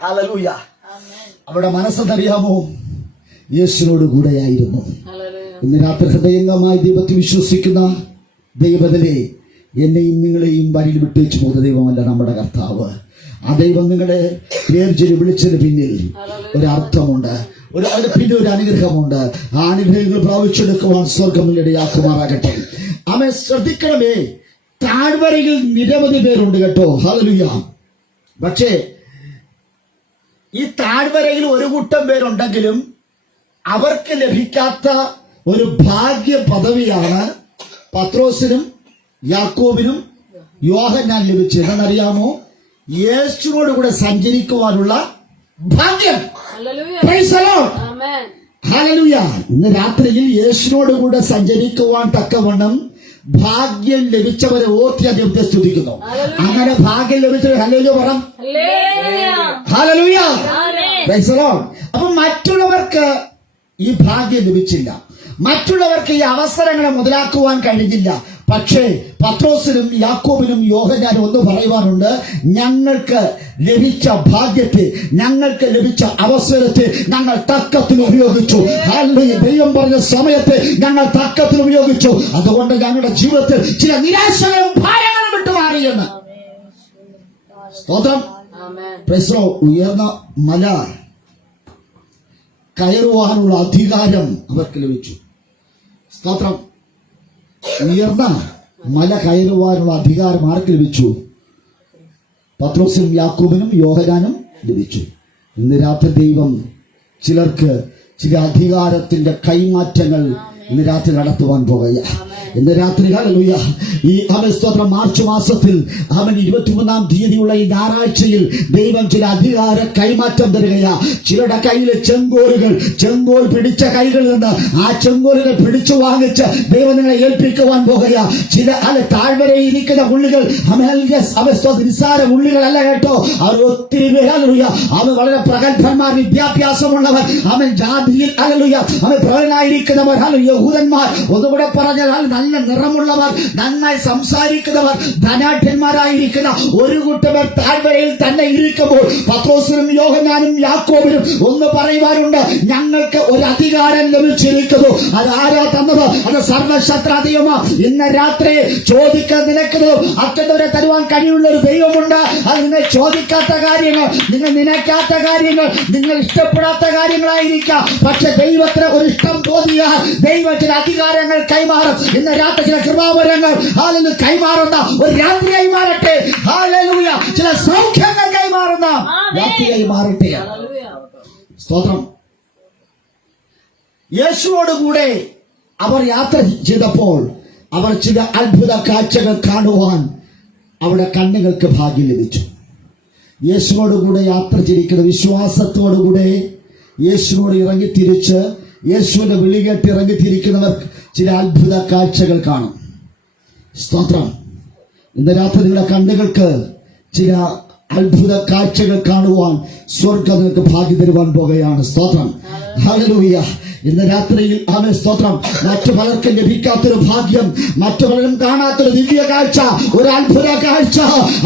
Hallelujah. അവരുടെ മനസ്സറിയാമോ? യേശുവിനോട് കൂടെയായിരുന്നു. ഇന്ന് രാത്രി ഹൃദയംഗമായി ദൈവത്തിൽ വിശ്വസിക്കുന്ന ദൈവത്തിലെ എന്നെയും നിങ്ങളെയും വഴിയിൽ വിട്ടേച്ചു പോകുന്ന ദൈവമല്ല നമ്മുടെ കർത്താവ്. ആ ദൈവം നിങ്ങളെ പേർ ചൊല്ലി വിളിച്ചതിന് പിന്നിൽ ഒരർത്ഥമുണ്ട്, അതിന് പിന്നെ ഒരു അനുഗ്രഹമുണ്ട്. ആ അനുഗ്രഹങ്ങൾ പ്രാപിച്ചെടുക്കുവാൻ സ്വർഗം ഇടയാക്കുമാറാകട്ടെ. അവൻ ശ്രദ്ധിക്കണമേ, താഴ്വരയിൽ നിരവധി പേരുണ്ട് കേട്ടോ. ഹല്ലേലൂയ. പക്ഷേ ഈ താഴ്വരയിൽ ഒരു കൂട്ടം പേരുണ്ടെങ്കിലും അവർക്ക് ലഭിക്കാത്ത ഒരു ഭാഗ്യ പദവിയാണ് പത്രോസിനും യാക്കോബിനും യോഹന്നാൻ ലഭിച്ചത്. എന്നറിയാമോ? യേശുവോട് കൂടെ സഞ്ചരിക്കുവാനുള്ള ഭാഗ്യം. ഹല്ലേലൂയ. ഇന്ന് രാത്രിയിൽ യേശുവോട് കൂടെ സഞ്ചരിക്കുവാൻ തക്കവണ്ണം ഭാഗ്യം ലഭിച്ചവരെ ഓർത്തി ദൈവത്തെ സ്തുതിക്കുന്നു. അങ്ങനെ ഭാഗ്യം ലഭിച്ചവർ ഹല്ലേലൂയ പറ. ഹല്ലേലൂയ. Praise the Lord. അപ്പൊ മറ്റുള്ളവർക്ക് ഈ ഭാഗ്യം ലഭിച്ചില്ല, മറ്റുള്ളവർക്ക് ഈ അവസരങ്ങളെ മുതലാക്കുവാൻ കഴിഞ്ഞില്ല. പക്ഷേ പത്രോസിനും യാക്കോബിനും യോഹന്നാനും ഒന്ന് പറയുവാനുണ്ട്. ഞങ്ങൾക്ക് ലഭിച്ച ഭാഗ്യത്തെ, ഞങ്ങൾക്ക് ലഭിച്ച അവസരത്തെ ഞങ്ങൾ തക്കത്തിൽ ഉപയോഗിച്ചു. ദൈവം പറഞ്ഞ സമയത്തെ ഞങ്ങൾ തക്കത്തിൽ ഉപയോഗിച്ചു. അതുകൊണ്ട് ഞങ്ങളുടെ ജീവിതത്തിൽ ചില നിരാശകളും ഭാരങ്ങളും വിട്ടുമാറിയെന്ന്. സ്തോത്രം. ഉയർന്ന മല കയറുവാനുള്ള അധികാരം അവർക്ക് ലഭിച്ചു. സ്തോത്രം. ഉയർന്ന മല കയറുവാനുള്ള അധികാരം ആർക്ക് ലഭിച്ചു? പത്രോസിനും യാക്കോബിനും യോഹന്നാനും ലഭിച്ചു. ഇന്ന് രാത്രി ദൈവം ചിലർക്ക് ചില അധികാരത്തിന്റെ കൈമാറ്റങ്ങൾ ഇന്ന് രാത്രി നടത്തുവാൻ പോകുക. ഇന്ന് രാത്രി ഹല്ലേലൂയ ഈ സ്തോത്രം മാർച്ച് മാസത്തിൽ 23-ാം തീയതിയുള്ള ഈ ഞായറാഴ്ചയിൽ ദൈവം ചില അധികാര കൈമാറ്റം തരികയാ. ചിലരുടെ കയ്യിൽ ചെങ്കോൽ പിടിച്ച കൈകളിൽ നിന്ന് ആ ചെങ്കോലുകൾ പിടിച്ചു വാങ്ങിച്ച് ദൈവം നിങ്ങളെ ഏൽപ്പിക്കുവാൻ പോകുക. ചില താഴ്വരയിൽ ഇരിക്കുന്ന ഉള്ളികൾ നിസ്സാര ഉള്ളികളല്ല കേട്ടോ. അവർ ഒത്തിരി പേര് ഹല്ലേലൂയ അവൻ വളരെ പ്രഗത്ഭന്മാർ, വിദ്യാഭ്യാസമുള്ളവർ, അവൻ ജാതിയിൽ ഹല്ലേലൂയ അവൻ പ്രബലനായിരിക്കുന്നവർ, ഹല്ലേലൂയ യഹൂദന്മാർ, ഒന്നുകൂടെ പറഞ്ഞാൽ നല്ല നിറമുള്ളവർ, നന്നായി സംസാരിക്കുന്നവർ, ധനാഢ്യന്മാരായിരിക്കുന്ന ഒരു കൂട്ടവർ താഴ്വരയിൽ തന്നെ ഇരിക്കുമ്പോൾ പത്രോസിനും യോഹന്നാനും യാക്കോബിനും ഒന്ന് പറയുവാനുണ്ട്, ഞങ്ങൾക്ക് ഒരു അധികാരം ലഭിച്ചിരിക്കുന്നു. അത് ആരാ തന്നത്? അത് സർവശക്തനായ ഇന്ന് രാത്രി ചോദിക്കാൻ നിനക്കുന്നത് അത്യന്തവരെ തരുവാൻ കഴിയുള്ള ഒരു ദൈവമുണ്ട്. അത് നിങ്ങൾ ചോദിക്കാത്ത കാര്യങ്ങൾ, നിങ്ങൾ നനയ്ക്കാത്ത കാര്യങ്ങൾ, നിങ്ങൾ ഇഷ്ടപ്പെടാത്ത കാര്യങ്ങളായിരിക്കാം. പക്ഷെ ദൈവത്തിന് ഒരു ഇഷ്ടം തോന്നിയാൽ ദൈവം ചില അധികാരങ്ങൾ കൈമാറും. ഇന്ന് രാത്രി ചില കൃപാവരങ്ങൾ കൈമാറുന്ന ഒരു രാത്രിയായി മാറട്ടെ. ഹല്ലേലൂയ. ചില സൗഖ്യങ്ങൾ കൈമാറുന്ന രാത്രിയായി മാറട്ടെ. സ്തോത്രം. യേശുവോടുകൂടെ അവർ യാത്ര ചെയ്തപ്പോൾ അവർ ചില അത്ഭുത കാഴ്ചകൾ കാണുവാൻ അവിടെ കണ്ണുകൾക്ക് ഭാഗ്യം ലഭിച്ചു. യേശുവോടുകൂടെ യാത്ര ചെയ്തിരിക്കുന്ന വിശ്വാസത്തോടുകൂടെ യേശുവോട് ഇറങ്ങിത്തിരിച്ച് യേശുവിന്റെ വിളി കേട്ട് ഇറങ്ങിത്തിരിക്കുന്നവർ ചില അത്ഭുത കാഴ്ചകൾ കാണും. സ്തോത്രം. ഇന്ന് രാത്രി നിങ്ങളുടെ കണ്ണുകൾക്ക് ചില അത്ഭുത കാഴ്ചകൾ കാണുവാൻ സ്വർഗ്ഗം നിങ്ങൾക്ക് ഭാഗ്യം തരുവാൻ പോകുകയാണ്. സ്തോത്രം. ഹല്ലേലൂയ. ഇന്ന് രാത്രിയിൽ ആമേൻ. സ്തോത്രം. മറ്റു പലർക്കും ലഭിക്കാത്തൊരു ഭാഗ്യം, മറ്റു പലരും കാണാത്തൊരു ദിവ്യ കാഴ്ച, ഒരു അത്ഭുത കാഴ്ച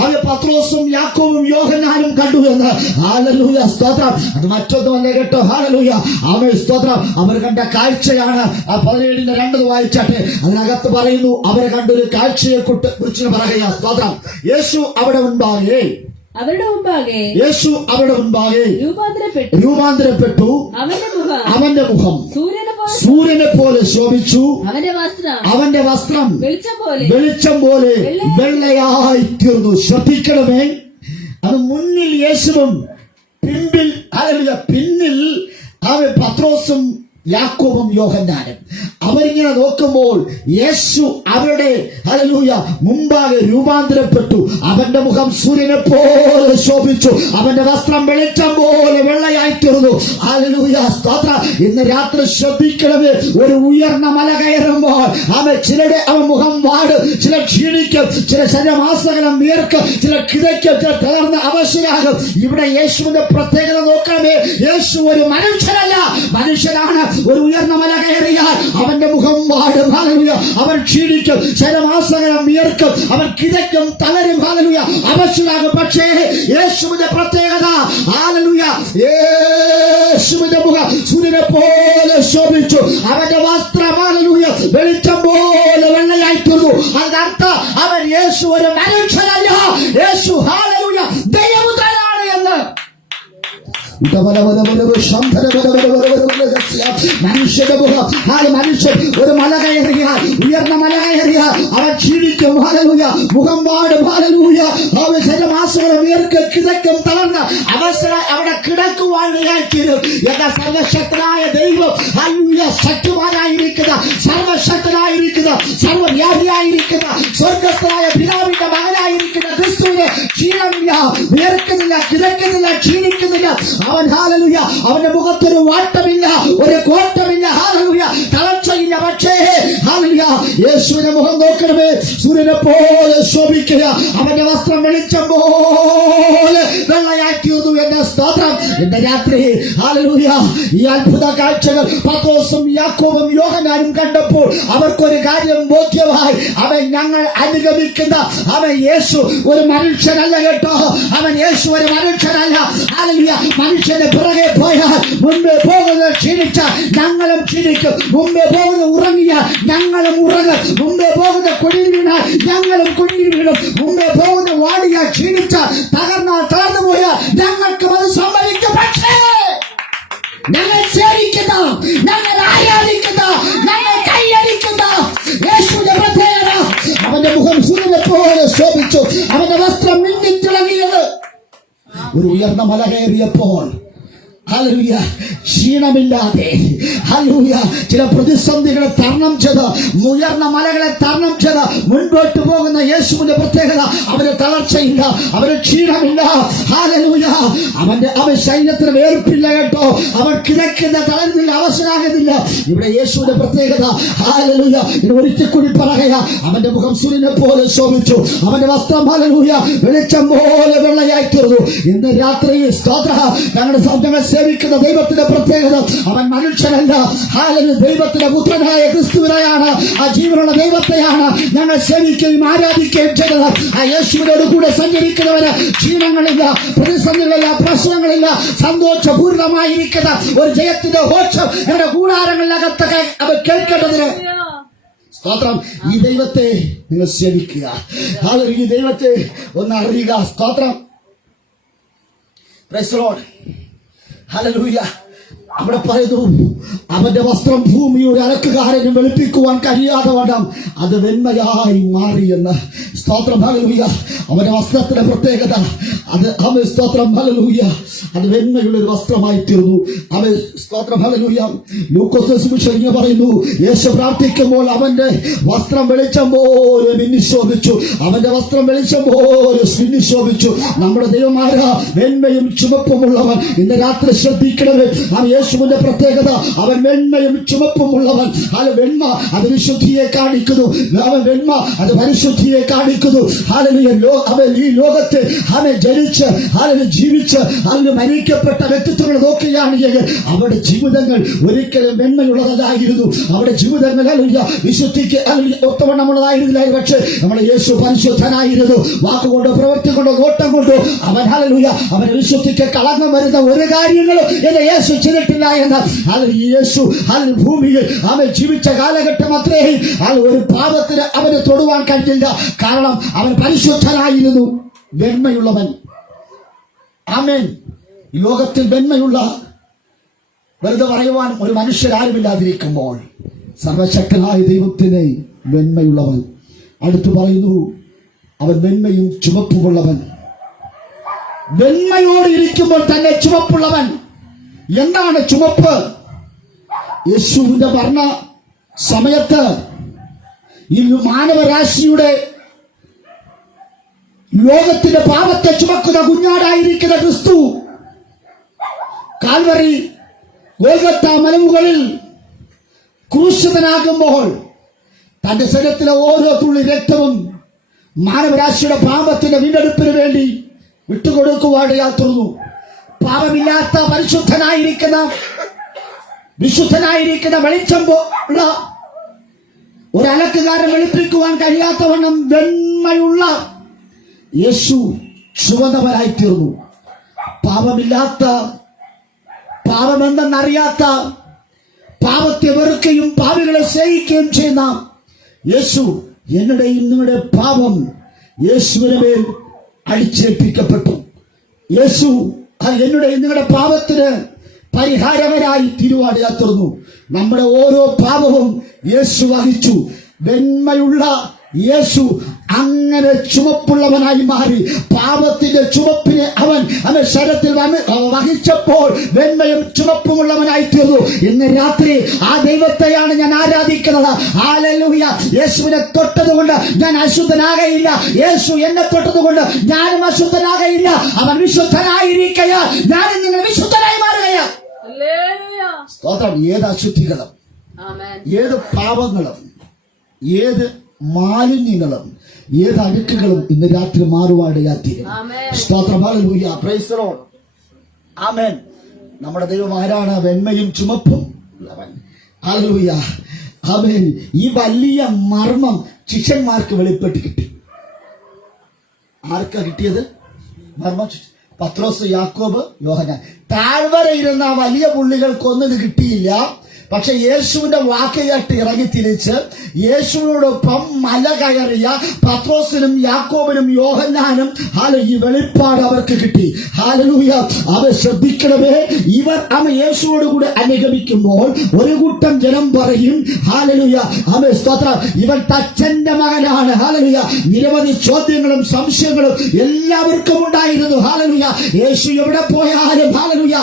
അവ പത്രോസും യാക്കോബും യോഹന്നാനും കണ്ടു എന്ന്. ഹല്ലേലൂയ. സ്തോത്രം. അത് മറ്റൊന്നുമല്ല കേട്ടോ. ഹല്ലേലൂയ. ആമേൻ. സ്തോത്രം. അവർ കണ്ട കാഴ്ചയാണ് 17:2 വായിച്ചാട്ടെ. അതിനകത്ത് പറയുന്നു, അവർ കണ്ടൊരു കാഴ്ചയെ കുറിച്ച് പറയുക. സ്തോത്രം. യേശു അവിടെ മുൻപാകെ യേശു അവിടെ മുൻപാകെ രൂപാന്തരപ്പെട്ടു. അവന്റെ മുഖം സൂര്യനെ പോലെ ശോഭിച്ചു. അവന്റെ വസ്ത്രം വെളിച്ചം പോലെ വെള്ളയായി തീർന്നു. ശ്രദ്ധിക്കണമേ, അത് മുന്നിൽ യേശുവും പിന്നിൽ അവൻ പത്രോസും യാക്കോബും യോഹന്നാനും. അവരിങ്ങനെ നോക്കുമ്പോൾ യേശു അവരുടെ ഹല്ലേലൂയ മുമ്പാകെ രൂപാന്തരപ്പെട്ടു. അവന്റെ മുഖം സൂര്യനെ പോലെ ശോഭിച്ചു. അവന്റെ വസ്ത്രം വെളിച്ചം പോലെ വെള്ളയായി തീർന്നു. ഹല്ലേലൂയ. സ്തോത്രം. ഇന്ന് രാത്രി ശ്രദ്ധിക്കണമേ, ഒരു ഉയർന്ന മല കയറുമ്പോൾ അവൻ മുഖം വാടും, ചില ക്ഷീണിക്കും, ചില ശരീരമാസകലം വിയർക്കും, ചില കിതയ്ക്കും, ചില തളർന്ന് അവശരാകും. ഇവിടെ യേശുവിന്റെ പ്രത്യേകത നോക്കണമേ. യേശു ഒരു മനുഷ്യനല്ല, മനുഷ്യനാണ്. ഒരു ഉയർന്ന മല കയറിയാൽ അവന്റെ മുഖം വാടും. ഹല്ലേലൂയ. അവൻ ക്ഷീണിക്കും, ശരീരമാസകലം വിയർക്കും, അവൻ കിതയ്ക്കും, തളരും. ഹല്ലേലൂയ. അവശനാകും. പക്ഷേ യേശുവിന്റെ പ്രത്യേകത, ഹല്ലേലൂയ, യേശുവിന്റെ മുഖം സൂര്യനെ പോലെ ശോഭിച്ചു. അവന്റെ വസ്ത്രം ഹല്ലേലൂയ വെളിച്ചം പോലെ വെള്ളയായി തീർന്നു. അതിനർത്ഥം അവൻ യേശു ഒരു മനുഷ്യനല്ല, യേശു ഹല്ലേലൂയ ദൈവപുത്രനാണ് എന്ന്. മനുഷ്യന്റെ മുഖം, മനുഷ്യൻ ഒരു മല കയറിയാൽ, ഉയർന്ന മല കയറിയാൽ അവൻ ക്ഷീണിക്കും. ഹല്ലേലൂയ. മുഖം വാടും. ഹല്ലേലൂയ. അവൻ ശരീരമാസകലം വിയർക്കും, കിതയ്ക്കും, തളർന്ന് അവസരം അവിടെ കിടക്കുവാൻ തീരും. എന്ന സർവശക്തനായ ദൈവം, ഹല്ലേലൂയ, ശക്തിമാനായിരിക്കുന്ന, സർവശക്തനായിരിക്കുന്ന, സർവവ്യാപിയായിരിക്കുന്ന, സ്വർഗ്ഗസ്ഥനായ പിതാവിന്റെ മകനായിരിക്കുന്ന ക്രിസ്തുവിന് ക്ഷീണമില്ല, വിയർക്കുന്നില്ല, കിതയ്ക്കുന്നില്ല, ക്ഷീണിക്കുന്നില്ല. അവൻ ഹല്ലേലൂയ, അവന്റെ മുഖത്തൊരു വാട്ടമില്ല, ഒരു കോട്ടമില്ല. ഹല്ലേലൂയ. തളർച്ചയില്ല. പക്ഷേ ഹല്ലേലൂയ, യേശുവിന്റെ മുഖം നോക്കണമേ, സൂര്യനെ പോലെ ശോഭിക്കുക. അവന്റെ വസ്ത്രം വെളിച്ചം പോലെ വെള്ളയായി തീർന്നു. എന്റെ സ്തോത്രം. എന്റെ രാത്രി ഹല്ലേലൂയ, ഈ അത്ഭുത കാഴ്ചകൾ പത്രോസും യാക്കോബും യോഹന്നാനും കണ്ടപ്പോൾ അവർക്കൊരു കാര്യം ബോധ്യമായി. അവൻ ഞങ്ങൾ അനുഗമിക്കുന്ന അവൻ യേശു ഒരു മനുഷ്യനല്ല കേട്ടോ. അവൻ യേശു ഒരു മനുഷ്യനല്ല. ഹല്ലേലൂയ. മനുഷ്യന്റെ പിറകെ പോയാൽ മുമ്പേ പോകുന്നത് ക്ഷീണിച്ച ഞങ്ങളും ക്ഷീണിക്കും. മുമ്പേ പോകുന്ന ഉറങ്ങിയ ഞങ്ങളും ഉറങ്ങും. മുമ്പേ പോകുന്ന കുഴിയിൽ വീണാൽ ഞങ്ങളും കുഴിയിൽ വീഴും. മുമ്പേ പോകുന്ന വാടിയ ക്ഷീണിച്ച തകർന്നാൽ തകർന്നു പോയാൽ ഞങ്ങൾക്കും അത് സംഭവിക്കും. പക്ഷേ ഞങ്ങൾ സേവിക്കുന്ന, ഞങ്ങൾ ആരാധിക്കുന്ന, ഞങ്ങൾ കൈയടിക്കുന്ന യേശുവിന്റെ പ്രത്യേകത, അവന്റെ മുഖം സൂര്യനെ പോലെ ശോഭിച്ചു. അവന്റെ വസ്ത്രം മിന്നിത്തിളങ്ങിയത്. ഒരു ഉയർന്ന മല കയറിയപ്പോൾ ഹല്ലേലൂയ ക്ഷീണമില്ലാതെ, ഹല്ലേലൂയ, ചില പ്രതിസന്ധികളെ തരണം ചെയ്ത്, ഉയർന്ന മലകളെ തരണം ചെയ്ത് മുൻപോട്ട് പോകുന്ന യേശുവിന്റെ പ്രത്യേകത, അവന് തളർച്ചയില്ല, അവന് ക്ഷീണമില്ല. ഹല്ലേലൂയ. അവൻ ശരീരത്തിന് വേർപ്പില്ല കേട്ടോ. അവൻ കിടക്കുന്ന, തളരുന്നില്ല, അവശനാകുന്നില്ല. ഇവിടെ യേശുവിന്റെ പ്രത്യേകത, ഹല്ലേലൂയ, ഇത് ഒരിക്കൽ കൂടി പറയുക. അവന്റെ മുഖം സൂര്യനെ പോലെ ശോഭിച്ചു. അവന്റെ വസ്ത്രം ഹല്ലേലൂയ വെളിച്ചം പോലെ വെള്ളയായി തീർന്നു. ഇന്ന് രാത്രി സ്തോത്രം. ഞങ്ങളുടെ സേവിക്കുന്ന ദൈവത്തിന്റെ പ്രത്യേകത, അവൻ മനുഷ്യനല്ല. ഹാലലൂയ, ദൈവത്തിന്റെ പുത്രനായ ക്രിസ്തുവിനെയാണ്, ആ ജീവനുള്ള ദൈവത്തെയാണ് ഞങ്ങൾ സേവിക്കുകയും ആരാധിക്കുകയും ചെയ്തത്. ആ യേശുവിനോട് കൂടെ സഞ്ചരിക്കുന്നവന് ക്ഷീണങ്ങളില്ല, പ്രതിസന്ധികളില്ല, പ്രശ്നങ്ങളില്ല, സന്തോഷപൂർണമായിരിക്കുന്ന ഒരു ജയത്തിന്റെ ഘോഷം ഞങ്ങളുടെ കൂടാരങ്ങളിലകത്തൊക്കെ അവൻ കേൾക്കേണ്ടതിന് സ്തോത്രം. ഈ ദൈവത്തെ നിങ്ങൾ സേവിക്കുക. ഈ ദൈവത്തെ ഒന്ന് അറിയുക. സ്തോത്രം. Praise the Lord. ഹല്ലേലൂയ. അവിടെ പറയുന്നു, അവന്റെ വസ്ത്രം ഭൂമിയുടെ അലക്കുകാരനും വെളുപ്പിക്കുവാൻ കഴിയാതെ വണ്ണം അത് വെണ്മയായി മാറിയെന്ന്. സ്തോത്രം. ഹല്ലേലൂയ. അവന്റെ വസ്ത്രത്തിന്റെ പ്രത്യേകത അത് അവൻ സ്തോത്രം. ഹല്ലേലൂയ. അത് വെണ്മയുള്ള ഒരു വസ്ത്രമായി തീർന്നു. അവൻ സ്തോത്രം. ഹല്ലേലൂയ. ലൂക്കോസ് സുവിശേഷം പറയുന്നു, യേശു പ്രാർത്ഥിക്കുമ്പോൾ അവന്റെ വസ്ത്രം വെളിച്ചം പോലെ മിന്നിശോഭിച്ചു. അവന്റെ വസ്ത്രം വെളിച്ചം പോലെ മിന്നിശോഭിച്ചു. നമ്മുടെ ദൈവമായ വെണ്മയും ചുമപ്പുമുള്ളവൻ. ഇന്ന് രാത്രി ശ്രദ്ധിക്കണമേ, അവൻ യേശുവിന്റെ പ്രത്യേകത, അവൻ വെണ്മയും ചുമപ്പുമുള്ളവൻ. അത് വെണ്മ അത് വിശുദ്ധിയെ കാണിക്കുന്നു. അവൻ വെണ്മ അത് പരിശുദ്ധിയെ കാണിക്കുന്നു. അവൻ ഈ ലോകത്തെ അവൻ ജനിച്ച് അവന് ജീവിച്ച് അവന് മരിക്കപ്പെട്ട വ്യക്തിത്വങ്ങൾ നോക്കുകയാണെങ്കിൽ അവരുടെ ജീവിതങ്ങൾ ഒരിക്കലും വെണ്മയുള്ളതല്ലായിരുന്നു. അവരുടെ ജീവിതങ്ങൾ വിശുദ്ധിക്ക് ഒത്തവണ്ണമുള്ളതായിരുന്നില്ല. പക്ഷേ നമ്മുടെ യേശു പരിശുദ്ധനായിരുന്നു. വാക്കുകൊണ്ടോ പ്രവൃത്തി കൊണ്ടോ നോട്ടം കൊണ്ടോ അവൻ ഹല്ലേലൂയ അവന്റെ വിശുദ്ധിക്ക് കളങ്കം വരുന്ന ഒരു കാര്യങ്ങളും എന്റെ യേശു ചെയ്തിട്ടില്ല എന്ന്. യേശു ഭൂമിയിൽ അവൻ ജീവിച്ച കാലഘട്ടം അത്രയും ഒരു പാപത്തിന് അവന് തൊടുവാൻ കഴിഞ്ഞില്ല. കാരണം അവൻ പരിശുദ്ധനായിരുന്നു, വെണ്മയുള്ളവൻ. ആമേൻ. ലോകത്തിൽ വെണ്മയുള്ള വെറുതെ പറയുവാൻ ഒരു മനുഷ്യരാരുമില്ലാതിരിക്കുമ്പോൾ സർവശക്തനായ ദൈവത്തിന് വെണ്മയുള്ളവൻ. അടുത്ത് പറയുന്നു, അവൻ വെണ്മയും ചുവപ്പുമുള്ളവൻ. വെണ്മയോട് ഇരിക്കുമ്പോൾ തന്നെ ചുവപ്പുള്ളവൻ. എന്താണ് ചുവപ്പ്? യേശുവിന്റെ ഭരണ സമയത്ത് ഈ മാനവരാശിയുടെ ലോകത്തിന്റെ പാപത്തെ ചുമക്കുന്ന കുഞ്ഞാടായിരിക്കുന്ന ക്രിസ്തു കാൽവറി ഗോൽഗത്ത മലമുകളിൽ ക്രൂശിതനാകുമ്പോൾ തന്റെ ശരീരത്തിലെ ഓരോ തുള്ളി രക്തവും മാനവരാശിയുടെ പാപത്തിന്റെ വീണ്ടെടുപ്പിന് വേണ്ടി വിട്ടുകൊടുക്കുവാൻ തുറന്നു. പാപമില്ലാത്ത പരിശുദ്ധനായിരിക്കുന്ന വിശുദ്ധനായിരിക്കുന്ന വെളിച്ചം ഉള്ള ഒരു അലക്കുകാരൻ വെളുപ്പിക്കുവാൻ കഴിയാത്തവണ്ണം വെണ്മയുള്ള യേശു ചുവന്നവനായി തീർന്നു. പാപമില്ലാത്ത, പാപമെന്തെന്നറിയാത്ത, പാപത്തെ വെറുക്കുകയും പാപികളെ സ്നേഹിക്കുകയും ചെയ്യുന്ന യേശു എന്നുടെയും നിങ്ങളുടെ പാപം യേശുവിന് മേൽ അടിച്ചേൽപ്പിക്കപ്പെട്ടു. യേശു എന്നുടെയും നിങ്ങളുടെ പാപത്തിന് പരിഹാരകരായി തിരുവാടിയാ തീർന്നു. നമ്മുടെ ഓരോ പാപവും യേശു വഹിച്ചു. വെണ്മയുള്ള യേശു അങ്ങനെ ചുവപ്പുള്ളവനായി മാറി. പാപത്തിന്റെ ചുവപ്പിനെ അവൻ ശരീരത്തിൽ വഹിച്ചപ്പോൾ വെണ്മയും ചുവപ്പുമുള്ളവനായി തീർന്നു. ഇന്ന് രാത്രി ആ ദൈവത്തെയാണ് ഞാൻ ആരാധിക്കുന്നത്. ഹല്ലേലൂയ. യേശുവിനെ തൊട്ടതുകൊണ്ട് ഞാൻ അശുദ്ധനാകയില്ല. യേശു എന്നെ തൊട്ടതുകൊണ്ട് ഞാനും അശുദ്ധനാകയില്ല. അവൻ വിശുദ്ധനായിരിക്കയാ, ഞാനും നിങ്ങൾ വിശുദ്ധനായി മാറുകയാ. സ്തോത്രം. ഏത് അശുദ്ധികളും, ഏത് പാപങ്ങളും, ഏത് മാലിന്യങ്ങളും, ഏത് അഴുക്കുകളും ഇന്ന് രാത്രി മാറുവാടിയാത്തീരും. സ്തോത്രം. ഹല്ലേലൂയ. Praise the Lord. ആമേൻ. നമ്മുടെ ദൈവം ആരാണ്? വെണ്മയും ചുമപ്പും ഉള്ളവൻ. ഹല്ലേലൂയ. ആമേൻ. ഈ വലിയ മർമ്മം ശിഷ്യന്മാർക്ക് വെളിപ്പെട്ട് കിട്ടി. ആർക്കാ കിട്ടിയത്? മർമ്മം പത്രോസ്, യാക്കോബ്, യോഹന്നാൻ. താഴ്വരയിരുന്ന വലിയ പുള്ളികൾക്കൊന്നും ഇത് കിട്ടിയില്ല. പക്ഷെ യേശുവിന്റെ വാക്ക് കേട്ട് ഇറങ്ങി തിരിച്ച് യേശുവിനോടൊപ്പം മല കയറിയ പത്രോസിനും യാക്കോബിനും യോഹന്നാനും ഈ വെളിപ്പാട് അവർക്ക് കിട്ടി. ഹല്ലേലൂയ. അവർ ശ്രദ്ധിക്കണമേ, ഇവർ യേശുവോട് കൂടെ അനുഗമിക്കുമ്പോൾ ഒരു കൂട്ടം ജനം പറയും, ഹല്ലേലൂയ, സ്തോത്രം, ഇവൻ തച്ചന്റെ മകനാണ്. ഹല്ലേലൂയ. നിരവധി ചോദ്യങ്ങളും സംശയങ്ങളും എല്ലാവർക്കും ഉണ്ടായിരുന്നു. ഹല്ലേലൂയ. യേശു എവിടെ പോയാലും ഹല്ലേലൂയ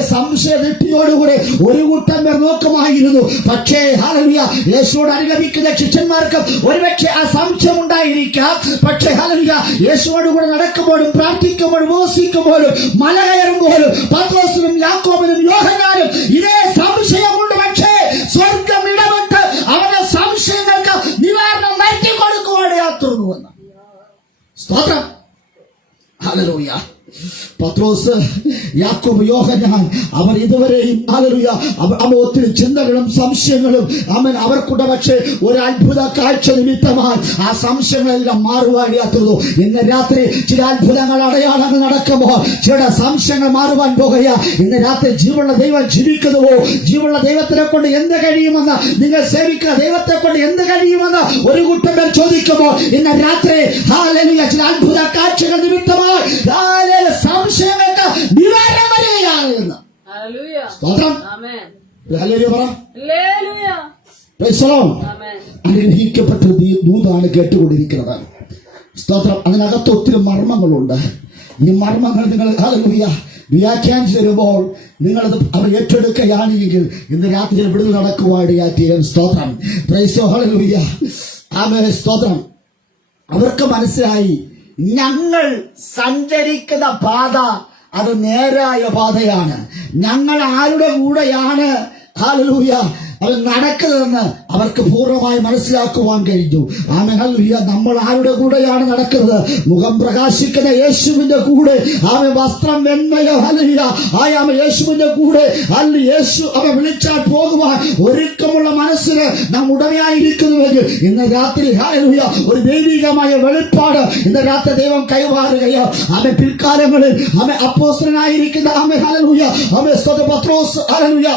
സംശയ ദൃഷ്ടിയോടുകൂടെ ഒരു കൂട്ടം പേർ നോക്കുമായിരുന്നു. പക്ഷേ ഹല്ലേലൂയ യേശുവോട് അനുഗമിക്കുന്ന ശിഷ്യന്മാർക്ക് ഒരുപക്ഷെ ആ സംശയം ഉണ്ടായിരിക്കാം. പക്ഷേ ഹല്ലേലൂയ യേശുവോട് കൂടെ നടക്കുമ്പോഴും പ്രാർത്ഥിക്കുമ്പോഴും ഉപവസിക്കുമ്പോഴും മല കയറുമ്പോഴും പത്രോസിനും യാക്കോബിനും യോഹന്നാനും ഇതേ സംശയമുണ്ട്. പക്ഷേ സ്വർഗം ഇടപെട്ട് അവരുടെ സംശയങ്ങൾക്ക് നിവാരണം വരുത്തി കൊടുക്കുവാൻ യാത്രന്നു. സ്തോത്രം. ഹല്ലേലൂയ. പത്രോസ്, യാക്കോബ്, യോഹന്നാൻ അവർ ഇതുവരെയും ഹല്ലേലൂയ അവർ ഒത്തിരി ചിന്തകളും സംശയങ്ങളും അവർക്കുണ്ട്. പക്ഷേ ഒരു അത്ഭുത കാഴ്ച നിമിത്തമായി ആ സംശയങ്ങളെല്ലാം മാറുവാനിടയാത്തുള്ളൂ. ഇന്ന് രാത്രി ചില അത്ഭുതങ്ങൾ അടയാളങ്ങൾ നടക്കുമ്പോൾ ചില സംശയങ്ങൾ മാറുവാൻ പോകുക. ഇന്ന് രാത്രി ജീവനുള്ള ദൈവം ജീവിക്കുന്നുവോ? ജീവനുള്ള ദൈവത്തിനെ കൊണ്ട് എന്ത് കഴിയുമെന്ന്, നിങ്ങൾ സേവിക്കുന്ന ദൈവത്തെ കൊണ്ട് എന്ത് കഴിയുമെന്ന് ഒരു കൂട്ടം പേർ ചോദിക്കുമ്പോൾ ഇന്ന് രാത്രി ഹല്ലേലൂയ ചില അത്ഭുത കാഴ്ചകൾ നിമിത്തമായി സംശയങ്ങൾക്ക് നിവാരണം വരികയാണ് എന്ന്. അനുഗ്രഹിക്കപ്പെട്ട ദൂതാണ് കേട്ടുകൊണ്ടിരിക്കുന്നത്. സ്തോത്രം. അതിനകത്ത് ഒത്തിരി മർമ്മങ്ങളുണ്ട്. ഈ മർമ്മങ്ങൾ നിങ്ങൾ ഹല്ലേലൂയ വ്യാഖ്യാനിച്ചു തരുമ്പോൾ നിങ്ങളത് അവർ ഏറ്റെടുക്കുകയാണെങ്കിൽ ഇന്ന് രാത്രി വിടുതൽ നടക്കുവാൻ സ്തോത്രം. പ്രൈസ് ഹല്ലേലൂയ. ആമേൻ. സ്തോത്രം. അവർക്ക് മനസ്സിലായി ഞങ്ങൾ സഞ്ചരിക്കുന്ന പാത അത് നേരായ പാതയാണ്. ഞങ്ങൾ ആരുടെ കൂടെയാണ് ഹല്ലേലൂയ അവർ നടക്കുന്നതെന്ന് അവർക്ക് പൂർണ്ണമായി മനസ്സിലാക്കുവാൻ കഴിഞ്ഞു. ആമേൻ. ഹല്ലേലൂയ. നമ്മൾ ആരുടെ കൂടെയാണ് നടക്കുന്നത്? മുഖം പ്രകാശിക്കുന്ന യേശുവിന്റെ കൂടെ. ആമേൻ. വസ്ത്രം വെണ്മയോ ഹല്ലേലൂയ ആമേൻ യേശുവിന്റെ കൂടെ. യേശു അവൻ വിളിച്ചാൽ പോകുവാൻ ഒരുക്കമുള്ള മനസ്സിന് നാം ഉടമയായിരിക്കുന്നുവെങ്കിൽ ഇന്ന് രാത്രി ഹല്ലേലൂയ ഒരു ദൈവികമായ വെളിപ്പാട് ഇന്ന് രാത്രി ദൈവം കൈമാറുകയോ. ആമേൻ. പിൽക്കാലങ്ങളിൽ ആമേൻ അപ്പോസ്തലനായിരിക്കുന്ന ആമേൻ ഹല്ലേലൂയ ആമേൻ സ്തോത്രം പത്രോസ് ഹല്ലേലൂയ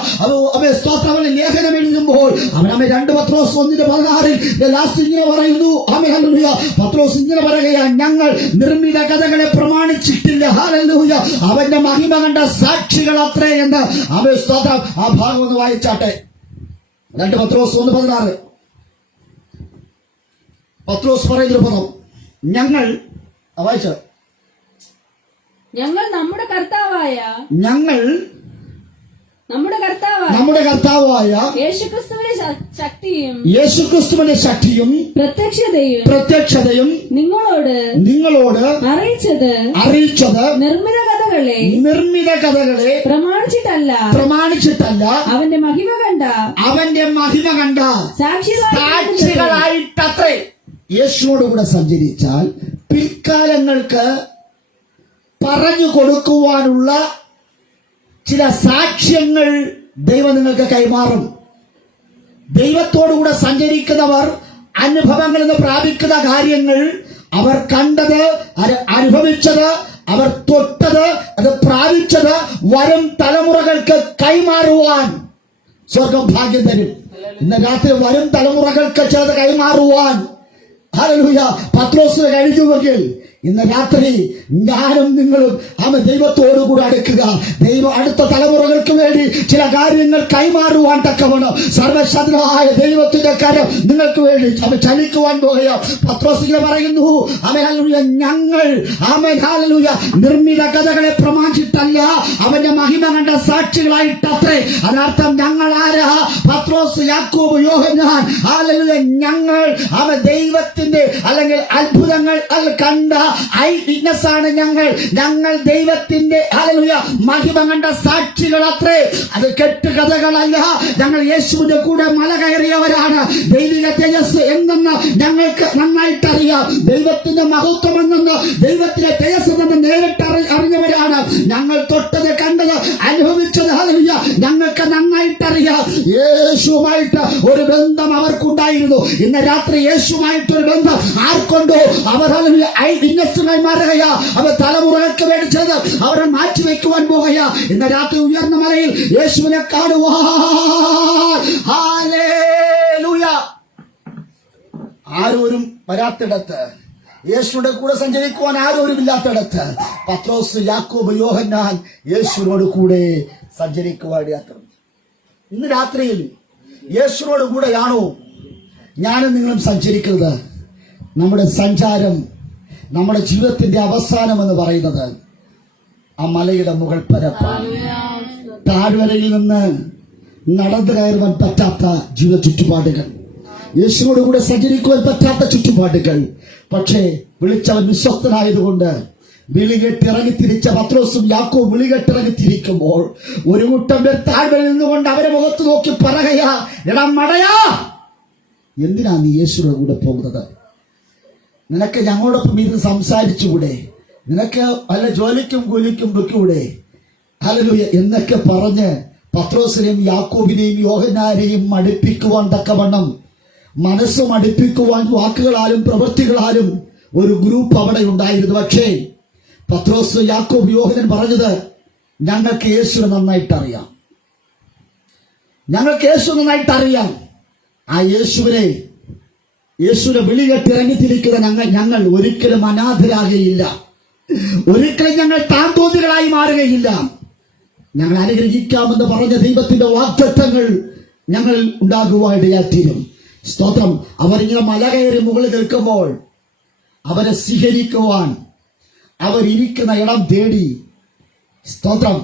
ആമേൻ സ്തോത്രം ലേഖനം എഴുതുമ്പോൾ അവൻ 2 പത്രോസ് 1:16 ലാസ്റ്റ് ഇങ്ങനെ പറയുന്നു. Amen hallelujah. പത്രോസ് ഇങ്ങനെ പറയുകയാണ്, ഞങ്ങൾ നിർമ്മിത കഥകളെ പ്രമാണിച്ചിട്ടില്ല. ഹല്ലേലൂയ. അവന്റെ മഹിമ കണ്ട സാക്ഷികൾ അത്രേ എന്ന്. ആമേൻ സ്തോത്രം. ആ ഭാഗം ഒന്ന് വായിച്ചാട്ടെ. 2 പത്രോസ് 1:16 പത്രോസ് പറയുന്നൊരു പദം ഞങ്ങൾ വായിച്ച നമ്മുടെ കർത്താവായ യേശുക്രിസ്തുവിന്റെ ശക്തിയും പ്രത്യക്ഷതയും നിങ്ങളോട് അറിയിച്ചത് നിർമ്മിത കഥകളെ പ്രമാണിച്ചിട്ടല്ല അവന്റെ മഹിമ കണ്ട സാക്ഷികളായിട്ടത്രേ. യേശുവോടുകൂടെ സഞ്ചരിച്ചാൽ പിൽക്കാലങ്ങൾക്ക് പറഞ്ഞു കൊടുക്കുവാനുള്ള ചില സാക്ഷ്യങ്ങൾ ദൈവം നിങ്ങൾക്ക് കൈമാറും. ദൈവത്തോടുകൂടെ സഞ്ചരിക്കുന്നവർ അനുഭവങ്ങളിൽ നിന്ന് പ്രാപിക്കുന്ന കാര്യങ്ങൾ, അവർ കണ്ടത്, അനുഭവിച്ചത്, അവർ തൊട്ടത്, അത് പ്രാപിച്ചത് വരും തലമുറകൾക്ക് കൈമാറുവാൻ സ്വർഗം ഭാഗ്യം തരും. ഇന്ന് രാത്രി വരും തലമുറകൾക്ക് ചിലത് കൈമാറുവാൻ ഹല്ലേലൂയ പത്രോസിന് കഴിഞ്ഞുവെങ്കിൽ ഇന്ന് രാത്രി ഞാനും നിങ്ങളും ദൈവത്തോടുകൂടി അടുക്കുക. ദൈവം അടുത്ത തലമുറകൾക്ക് വേണ്ടി ചില കാര്യങ്ങൾ കൈമാറുവാൻ തക്കവണ്ണം സർവശക്തനായ ദൈവത്തിന്റെ കരം നിങ്ങൾക്ക് വേണ്ടി ചലിക്കുവാൻ പോകുക. പത്രോസ് പറയുന്നു ഹല്ലേലൂയ ഞങ്ങൾ ഹല്ലേലൂയ നിർമ്മിത കഥകളെ പ്രമാണിച്ചിട്ടല്ല അവന്റെ മഹിമ കണ്ട സാക്ഷികളായിട്ടത്രേ. അതിനർത്ഥം ഞങ്ങൾ ആരാ? പത്രോസ്, യാക്കോബ്, യോഹന്നാൻ. ഹല്ലേലൂയ ഞങ്ങൾ ദൈവത്തിന്റെ അല്ലെങ്കിൽ അത്ഭുതങ്ങൾ കണ്ട ഐ വിറ്റ്നസ് ആണ് ഞങ്ങൾ ദൈവത്തിന്റെ ഹല്ലേലൂയ മഹിമ കണ്ട സാക്ഷികൾ അത്രേ. അത് കെട്ടുകഥകളല്ല. ഞങ്ങൾ യേശുവിന്റെ കൂടെ മല കയറിയവരാണ്. ദൈവിക തേജസ് എന്തെന്ന് ഞങ്ങൾക്ക് നന്നായിട്ട് അറിയാം. ദൈവത്തിന്റെ മഹത്വം എന്തെന്ന്, ദൈവത്തിന്റെ തേജസ് എന്തെന്ന് നേരിട്ട് അറിഞ്ഞവരാണ്. ഞങ്ങൾ തൊട്ടത്, കണ്ടത്, അനുഭവിച്ചത് ഹല്ലേലൂയ ഞങ്ങൾക്ക് നന്നായിട്ട് അറിയാം. യേശുവുമായിട്ട് ഒരു ബന്ധം അവർക്കുണ്ടായിരുന്നു. ഇന്ന് രാത്രി യേശുവുമായിട്ടൊരു ബന്ധം ആർക്കൊണ്ടോ അവർ ഹല്ലേലൂയ ഐ വിറ്റ്നസ്സുമായി മാറുകയാ. അവർ തലമുറകൾക്ക് വേണ്ടിച്ചത് അവരെ മാറ്റിവെക്കുവാൻ പോകുകയാ. ഇന്ന് രാത്രി ഉയർന്ന മലയിൽ യേശുവിനെ കാണുവാൻ ഹല്ലേലൂയ ആരോരും വരാത്തിടത്ത്, യേശുവിന്റെ കൂടെ സഞ്ചരിക്കുവാൻ ആരോരും ഇല്ലാത്തിടത്ത് പത്രോസ്, യാക്കോബ്, യോഹന്നാൻ യേശുവിനോട് കൂടെ സഞ്ചരിക്കുവാൻ യാത്ര. ഇന്ന് രാത്രിയിൽ യേശുവിനോട് കൂടെയാണോ ഞാനും നിങ്ങളും സഞ്ചരിക്കുന്നത്? നമ്മുടെ സഞ്ചാരം, നമ്മുടെ ജീവിതത്തിന്റെ അവസാനം എന്ന് പറയുന്നത് ആ മലയുടെ മുകൾ പരപ്പാണ്. താഴ്വരയിൽ നിന്ന് നടന്നു കയറുവാൻ പറ്റാത്ത ജീവിത ചുറ്റുപാടുകൾ, യേശുവോട് കൂടെ സഞ്ചരിക്കുവാൻ പറ്റാത്ത ചുറ്റുപാടുകൾ. പക്ഷേ വിളിച്ചവൻ വിശ്വസ്തനായതുകൊണ്ട് വിളികെട്ടിറങ്ങി തിരിച്ച പത്രോസും യാക്കോബും വിളികെട്ടിറങ്ങി തിരിക്കുമ്പോൾ ഒരു കൂട്ടം പേർ താഴ്വരയിൽ നിന്നുകൊണ്ട് അവരെ മുഖത്ത് നോക്കി പറയുകയാ, എടാ മടയാ, എന്തിനാ നീ യേശുവിന്റെ കൂടെ പോകുന്നത്? നിനക്ക് ഞങ്ങളോടൊപ്പം ഇരുന്ന് സംസാരിച്ചുകൂടെ? നിനക്ക് വല്ല ജോലിക്കും കൂലിക്കും വെക്കൂടെ, ഹല്ലേലൂയ എന്നൊക്കെ പറഞ്ഞ് പത്രോസിനെയും യാക്കോബിനെയും യോഹന്നാനെയും മടുപ്പിക്കുവാൻ തക്കവണ്ണം, മനസ്സ് മടുപ്പിക്കുവാൻ വാക്കുകളാലും പ്രവൃത്തികളാലും ഒരു ഗ്രൂപ്പ് അവിടെ ഉണ്ടായിരുന്നു. പക്ഷേ പത്രോസ്, യാക്കോബ്, യോഹന്നാൻ പറഞ്ഞത്, ഞങ്ങൾക്ക് യേശുവിനെ നന്നായിട്ടറിയാം, ഞങ്ങൾക്ക് യേശു നന്നായിട്ടറിയാം. ആ യേശുവിനെ വിളി കേട്ടിറങ്ങിത്തിരിക്കുന്ന ഞങ്ങൾ ഒരിക്കലും അനാഥരാകുകയില്ല, ഒരിക്കലും ഞങ്ങൾ താന്തോതികളായി മാറുകയില്ല. ഞങ്ങൾ അനുഗ്രഹിക്കാമെന്ന് പറഞ്ഞ ദൈവത്തിന്റെ വാഗ്ദത്തങ്ങൾ ഞങ്ങൾ ഉണ്ടാകുവാനിടയായിത്തീരും. സ്തോത്രം. അവരിങ്ങനെ മല കയറി മുകളിൽ നിൽക്കുമ്പോൾ അവരെ സ്വീകരിക്കുവാൻ അവരിയ്ക്കുന്ന ഇടം തേടി, സ്തോത്രം,